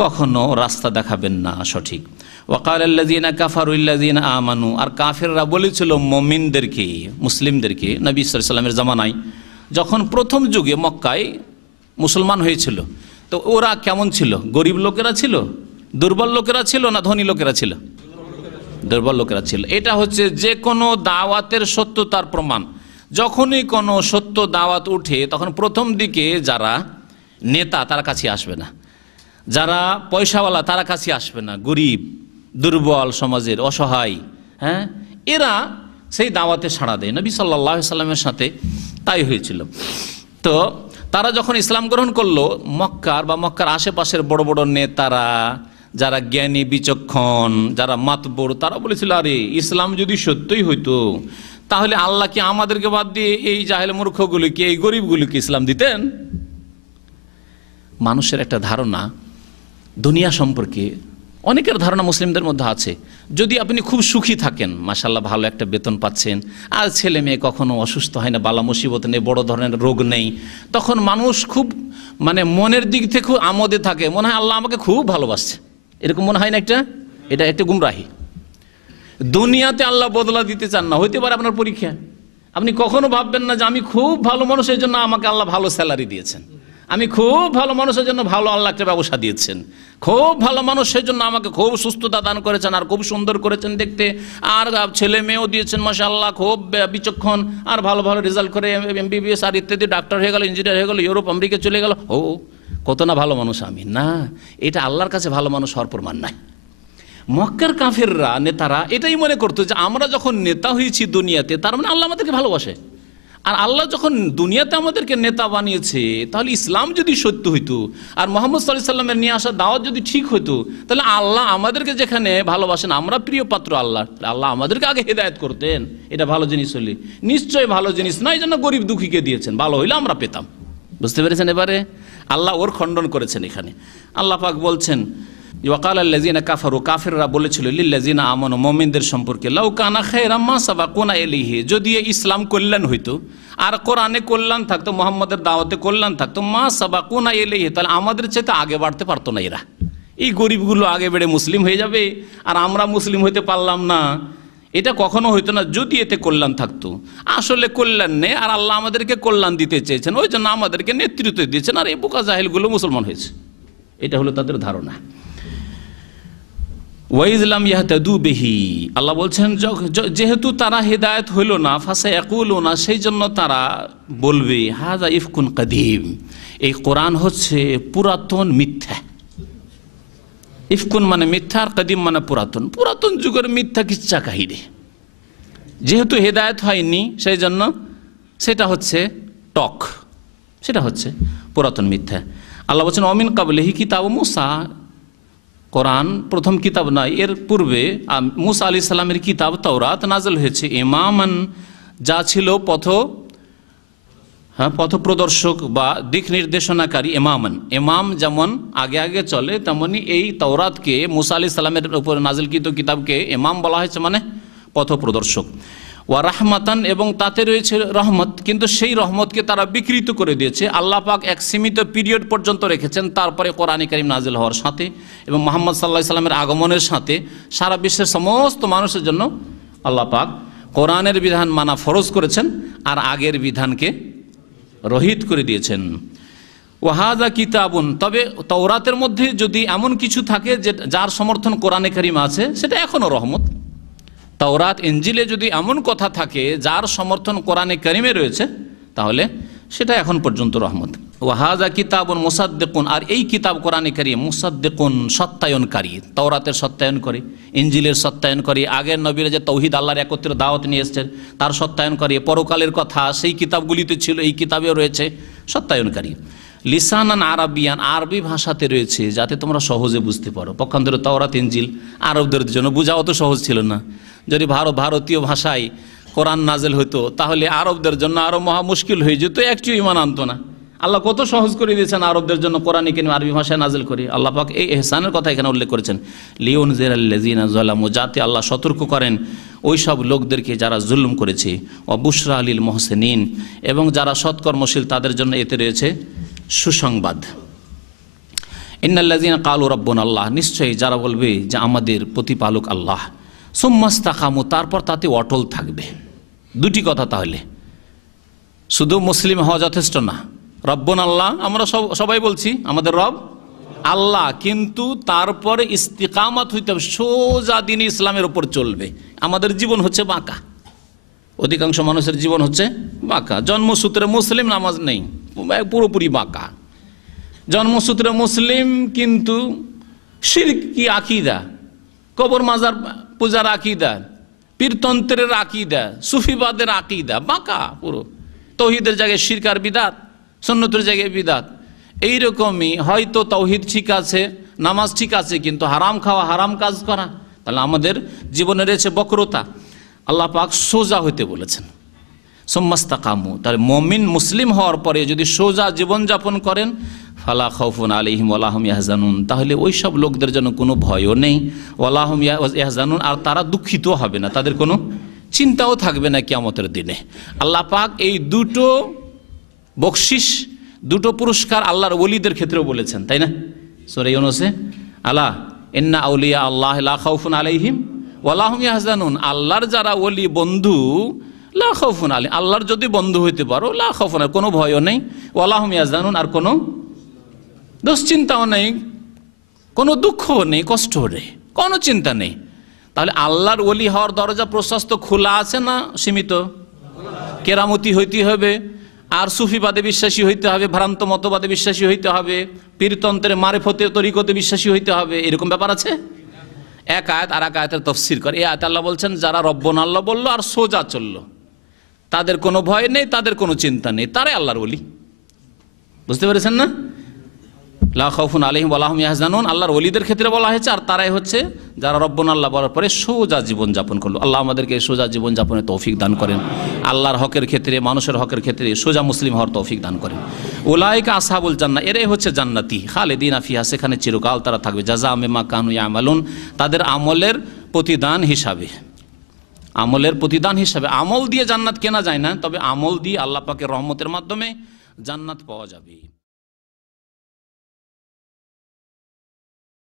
কখনো রাস্তা দেখাবেন না সঠিক। ওয়াকালাল্লাযীনা কাফারু লিল্লাযীনা আমানু, আর কাফেররা বলেছিল মুমিনদেরকে, মুসলিমদেরকে, নবী সাল্লাল্লাহু আলাইহি ওয়াসাল্লামের জামানায় যখন প্রথম যুগে মক্কায় মুসলমান হয়েছিল, তো ওরা কেমন ছিল? গরিব লোকেরা ছিল, দুর্বল লোকেরা ছিল, না ধনী লোকেরা ছিল? দুর্বল লোকেরা ছিল। এটা হচ্ছে যে কোনো দাওয়াতের সত্যতার প্রমাণ। যখনই কোনো সত্য দাওয়াত উঠে, তখন প্রথম দিকে যারা নেতা তারা কাছে আসবে না, যারা পয়সাওয়ালা তারা কাছে আসবে না, গরিব, দুর্বল, সমাজের অসহায়, হ্যাঁ, এরা সেই দাওয়াতে সাড়া দেয়। নবী সাল্লাল্লাহু আলাইহি সাল্লামের সাথে তাই হয়েছিল। তো তারা যখন ইসলাম গ্রহণ করলো, মক্কার আশেপাশের বড় বড় নেতারা, যারা জ্ঞানী বিচক্ষণ, যারা মাতবর, তারা বলেছিল, আরে ইসলাম যদি সত্যই হইতো তাহলে আল্লাহ কি আমাদেরকে বাদ দিয়ে এই জাহেল মূর্খগুলিকে, এই গরিবগুলিকে ইসলাম দিতেন? মানুষের একটা ধারণা দুনিয়া সম্পর্কে, অনেকের ধারণা মুসলিমদের মধ্যে আছে, যদি আপনি খুব সুখী থাকেন, মাশাআল্লাহ ভালো একটা বেতন পাচ্ছেন, আর ছেলে মেয়ে কখনো অসুস্থ হয় না, বালা মুসিবত নেই, বড় ধরনের রোগ নেই, তখন মানুষ খুব মনের দিক থেকে খুব আমোদে থাকে, মনে হয় আল্লাহ আমাকে খুব ভালোবাসছে, এরকম মনে হয় না? এটা একটা গুমরাহি। দুনিয়াতে আল্লাহ বদলা দিতে চান না, হইতে পারে আপনার পরীক্ষা, আপনি কখনো ভাববেন না যে আমি খুব ভালো মানুষ, এই জন্য আমাকে আল্লাহ ভালো স্যালারি দিয়েছেন, আমি খুব ভালো মানুষের জন্য ভালো আল্লাহ একটা ব্যবসা দিয়েছেন, খুব ভালো মানুষ সেই জন্য আমাকে খুব সুস্থতা দান করেছেন, আর খুব সুন্দর করেছেন দেখতে, আর ছেলে মেয়েও দিয়েছেন মাশাআল্লাহ, খুব বিচক্ষণ, আর ভালো ভালো রেজাল্ট করে MBBS আর ইত্যাদি, ডাক্তার হয়ে গেল, ইঞ্জিনিয়ার হয়ে গেল, ইউরোপ আমেরিকা চলে গেল, ও কত না ভালো মানুষ আমি। না, এটা আল্লাহর কাছে ভালো মানুষ হওয়ার প্রমাণ নাই। মক্কার কাফেররা, নেতারা এটাই মনে করতো যে আমরা যখন নেতা হয়েছি দুনিয়াতে, তার মানে আল্লাহ আমাদেরকে ভালোবাসে, আর আল্লাহ যখন দুনিয়াতে আমাদেরকে নেতা বানিয়েছে, তাহলে ইসলাম যদি সত্য হইতো আর মুহাম্মদ সাল্লাল্লাহু আলাইহি ওয়াসাল্লামের নিয়ে আসা দাওয়াত যদি ঠিক হইতো, তাহলে আল্লাহ আমাদেরকে যেখানে ভালোবাসেন, আমরা প্রিয় পাত্র আল্লাহ আমাদেরকে আগে হেদায়েত করতেন, এটা ভালো জিনিস হলে। নিশ্চয় ভালো জিনিস না, এই জন্য গরিব দুঃখীকে দিয়েছেন, ভালো হইলে আমরা পেতাম। বুঝতে পেরেছেন? এবারে আল্লাহ ওর খণ্ডন করেছেন এখানে। আল্লাহ পাক বলছেন, ওয়াকালাল্লাযীনা কাফারু, কাফেররা বলেছিল, লিল্লাযীনা আমানু, মুমিনদের সম্পর্কে, লাউ কানা খায়রাম মা সাবাকুনা ইলাইহি, যদি ইসলাম কল্যাণ হইতো আর কোরআনে কল্যাণ থাকতো, মুহাম্মাদের দাওয়াতে কল্যাণ থাকতো, মা সাবাকুনা ইলাইহি, তাহলে আমাদের চাইতে আগে বাড়তে পারতো না এরা। এই গরিবগুলো আগে বেড়ে মুসলিম হয়ে যাবে আর আমরা মুসলিম হইতে পারলাম না, এটা কখনো হইতো না যদি এতে কল্যাণ থাকতো। আসলে কল্যাণ নেই, আর আল্লাহ আমাদেরকে কল্যাণ দিতে চেয়েছেন, ওই জন্য আমাদেরকে নেতৃত্ব দিয়েছেন, আর এই বোকা জাহেলগুলো মুসলমান হয়েছে। এটা হলো তাদের ধারণা। ওয়াইজলাম ইয়াহতাদু বিহি, আল্লাহ বলছেন যেহেতু তারা হেদায়েত হইল না, ফাসায়াকুলুনা, সেই জন্য তারা বলবে, হাযা ইফকুন কাদীম, এই কোরআন হচ্ছে পুরাতন মিথ্যা। ইফকুন মানে মিথ্যা, আর কাদিম মানে পুরাতন, পুরাতন যুগের মিথ্যা কিচ্ছা কাহিনী। যেহেতু হেদায়েত হয়নি, সেই জন্য সেটা হচ্ছে সেটা হচ্ছে পুরাতন মিথ্যা। আল্লাহ বলছেন, অমিন কাবলিহি কিতাব মুসা, কোরআন প্রথম কিতাব নয়, এর পূর্বে মুসা আলাইহিস সালামের কিতাব তাওরাত নাযিল হয়েছে, ইমামান, যা ছিল পথ প্রদর্শক বা দিক নির্দেশনাকারী। ইমাম যেমন আগে আগে চলে, তেমনি এই তাওরাতকে, মুসা আলাইহিস সালামের উপর নাযিলকৃত কিতাবকে ইমাম বলা হয়েছে, মানে পথ প্রদর্শক। ওয়া রাহমাতান, এবং তাতে রয়েছে রহমত, কিন্তু সেই রহমতকে তারা বিকৃত করে দিয়েছে। আল্লাহ পাক এক সীমিত পিরিয়ড পর্যন্ত রেখেছেন, তারপরে কোরআনে কারীম নাজিল হওয়ার সাথে এবং মুহাম্মদ সাল্লাল্লাহু আলাইহি সাল্লামের আগমনের সাথে সারা বিশ্বের সমস্ত মানুষের জন্য আল্লাহ পাক কোরআনের বিধান মানা ফরজ করেছেন, আর আগের বিধানকে রহিত করে দিয়েছেন। ওয়াহাদা কিতাবুন, তবে তাওরাতের মধ্যে যদি এমন কিছু থাকে যে যার সমর্থন কোরআনে কারীম আছে, সেটা এখনও রহমত। তাওরাত ইনজিলে যদি এমন কথা থাকে যার সমর্থন কোরআনে কারীমে রয়েছে, তাহলে সেটা এখন পর্যন্ত রহমত। ওয়াহাজা কিতাবুন মুসাদ্দিকুন, আর এই কিতাব কোরআনে কারীম মুসাদ্দিকুন সত্যায়নকারী, তাওরাতের সত্যায়ন করে, ইনজিলের সত্যায়ন করে, আগের নবীরা যে তৌহিদ আল্লাহর একত্রে দাওয়াত নিয়ে এসেছেন তার সত্যায়ন করে, পরকালের কথা সেই কিতাবগুলিতে ছিল এই কিতাবেও রয়েছে, সত্যায়নকারী। লিসানান আরাবিয়ান, আরবি ভাষাতে রয়েছে যাতে তোমরা সহজে বুঝতে পারো। পক্ষান্তরে তাওরাত ইনজিল আরবদের জন্য বোঝা অত সহজ ছিল না। যদি ভারতীয় ভাষায় কোরআন নাজেল হতো তাহলে আরবদের জন্য আরো মহা মুশকিল হয়ে যেত, একটু ইমান আনতো না। আল্লাহ কত সহজ করে দিয়েছেন আরবদের জন্য কোরআনে কারীম আরবি ভাষায় নাজেল করে। আল্লাহ পাক এই ইহসানের কথা এখানে উল্লেখ করেছেন, লিউনজিরাল্লাযিনা যালামু, যাতে আল্লাহ সতর্ক করেন ওই সব লোকদেরকে যারা জুলুম করেছে, ওয়া বুশরা লিল মুহসিনিন, এবং যারা সৎকর্মশীল তাদের জন্য এতে রয়েছে সুসংবাদ। ইন্নাল্লাযিনা ক্বালু রাব্বুনা আল্লাহ, নিশ্চয়ই যারা বলবে যে আমাদের প্রতিপালক আল্লাহ, সুম্মাস্তাকামু, তারপর তাতে অটল থাকবে। দুটি কথা, তাহলে শুধু মুসলিম হওয়া যথেষ্ট না। রব্বুনা আল্লাহ আমরা সবাই বলছি আমাদের রব আল্লাহ, কিন্তু তারপরে ইস্তিকামাত হইতে হবে, সোজা দ্বীন ইসলামের উপর চলবে। আমাদের জীবন হচ্ছে বাঁকা, অধিকাংশ মানুষের জীবন হচ্ছে বাঁকা। জন্মসূত্রে মুসলিম, নামাজ নেই, পুরোপুরি বাঁকা। জন্মসূত্রে মুসলিম কিন্তু শিরকি আকীদা, কবর মাজার পূজার আকীদা, পীরতন্ত্রের আকীদা, সুফিবাদের আকীদা, বাঁকা পুরো। তৌহিদের জায়গায় শিরক আর বিদাত, সুন্নতের জায়গায় বিদাত। এইরকমই হয়তো তৌহিদ ঠিক আছে, নামাজ ঠিক আছে, কিন্তু হারাম খাওয়া, হারাম কাজ করা, তাহলে আমাদের জীবনে রয়েছে বক্রতা। আল্লাহ পাক সোজা হইতে বলেছেন, সুম্মাস্তাকামু। তাহলে মুমিন মুসলিম হওয়ার পরে যদি সোজা জীবনযাপন করেন, ফালা খাউফুন আলাইহিম ওয়ালা হুম ইয়াহজানুন, তাহলে ওই সব লোকদের জন্য কোনো ভয়ও নেই, ওয়ালা হুম ইয়াহজানুন, আর তারা দুঃখিত হবে না, তাদের কোনো চিন্তাও থাকবে না কিয়ামতের দিনে। আল্লাহ পাক এই দুটো বকশিশ, দুটো পুরস্কার আল্লাহর ওলিদের ক্ষেত্রেও বলেছেন, তাই না? সূরা ইউনূসে, আলা ইন্না আউলিয়া আল্লাহ লা খাউফুন আলাইহিম ওয়ালা হুম ইয়াহজানুন, আল্লাহর যারা ওলি বন্ধু, লা খাউফুন আলাইহিম, আল্লাহর যদি বন্ধু হইতে পারো, লা খাউফুন, কোনো ভয়ও নেই, ওয়ালা হুম ইয়াহজানুন, আর কোনো দুশ্চিন্তাও নেই, কোনো দুঃখও নেই, কষ্টও নেই, কোনো চিন্তা নেই। তাহলে আল্লাহর ওলি হওয়ার দরজা প্রশস্ত, খোলা আছে না সীমিত? কেরামতি হইতে হবে, আর সুফিবাদে বিশ্বাসী হইতে হবে, ভ্রান্ত মতবাদে বিশ্বাসী হইতে হবে, পীরতন্ত্রে মারিফতে তরিকতে বিশ্বাসী হইতে হবে, এরকম ব্যাপার আছে? এক আয়াত আর এক আয়াতের তাফসীর করে। এই আয়াতে আল্লাহ বলছেন যারা রব্বুনা আল্লাহ বললো আর সোজা চললো, তাদের কোনো ভয় নেই, তাদের কোনো চিন্তা নেই, তারাই আল্লাহর ওলি। বুঝতে পেরেছেন না? লা খাউফুন আলাইহিম ওয়ালা হুম ইয়াহজানুন আল্লাহর ওলিদের ক্ষেত্রে বলা হয়েছে, আর তারাই হচ্ছে যারা রব্বুনা আল্লাহ বলার পরে সোজা জীবন যাপন করলো। আল্লাহ আমাদেরকে সোজা জীবন যাপনের তৌফিক দান করেন, আল্লাহর হকের ক্ষেত্রে, মানুষের হকের ক্ষেত্রে সোজা মুসলিম হওয়ার তৌফিক দান করেন। উলাইকা আসহাবুল জান্নাহ, এরাই হচ্ছে জান্নাতি, খালিদিনা ফিহা, সেখানে চিরকাল তারা থাকবে। জাযা বিমা কানু ইয়ামালুন, তাদের আমলের প্রতিদান হিসাবে। আমলের প্রতিদান হিসাবে, আমল দিয়ে জান্নাত কেনা যায় না, তবে আমল দিয়ে আল্লাহ পাকের রহমতের মাধ্যমে জান্নাত পাওয়া যাবে।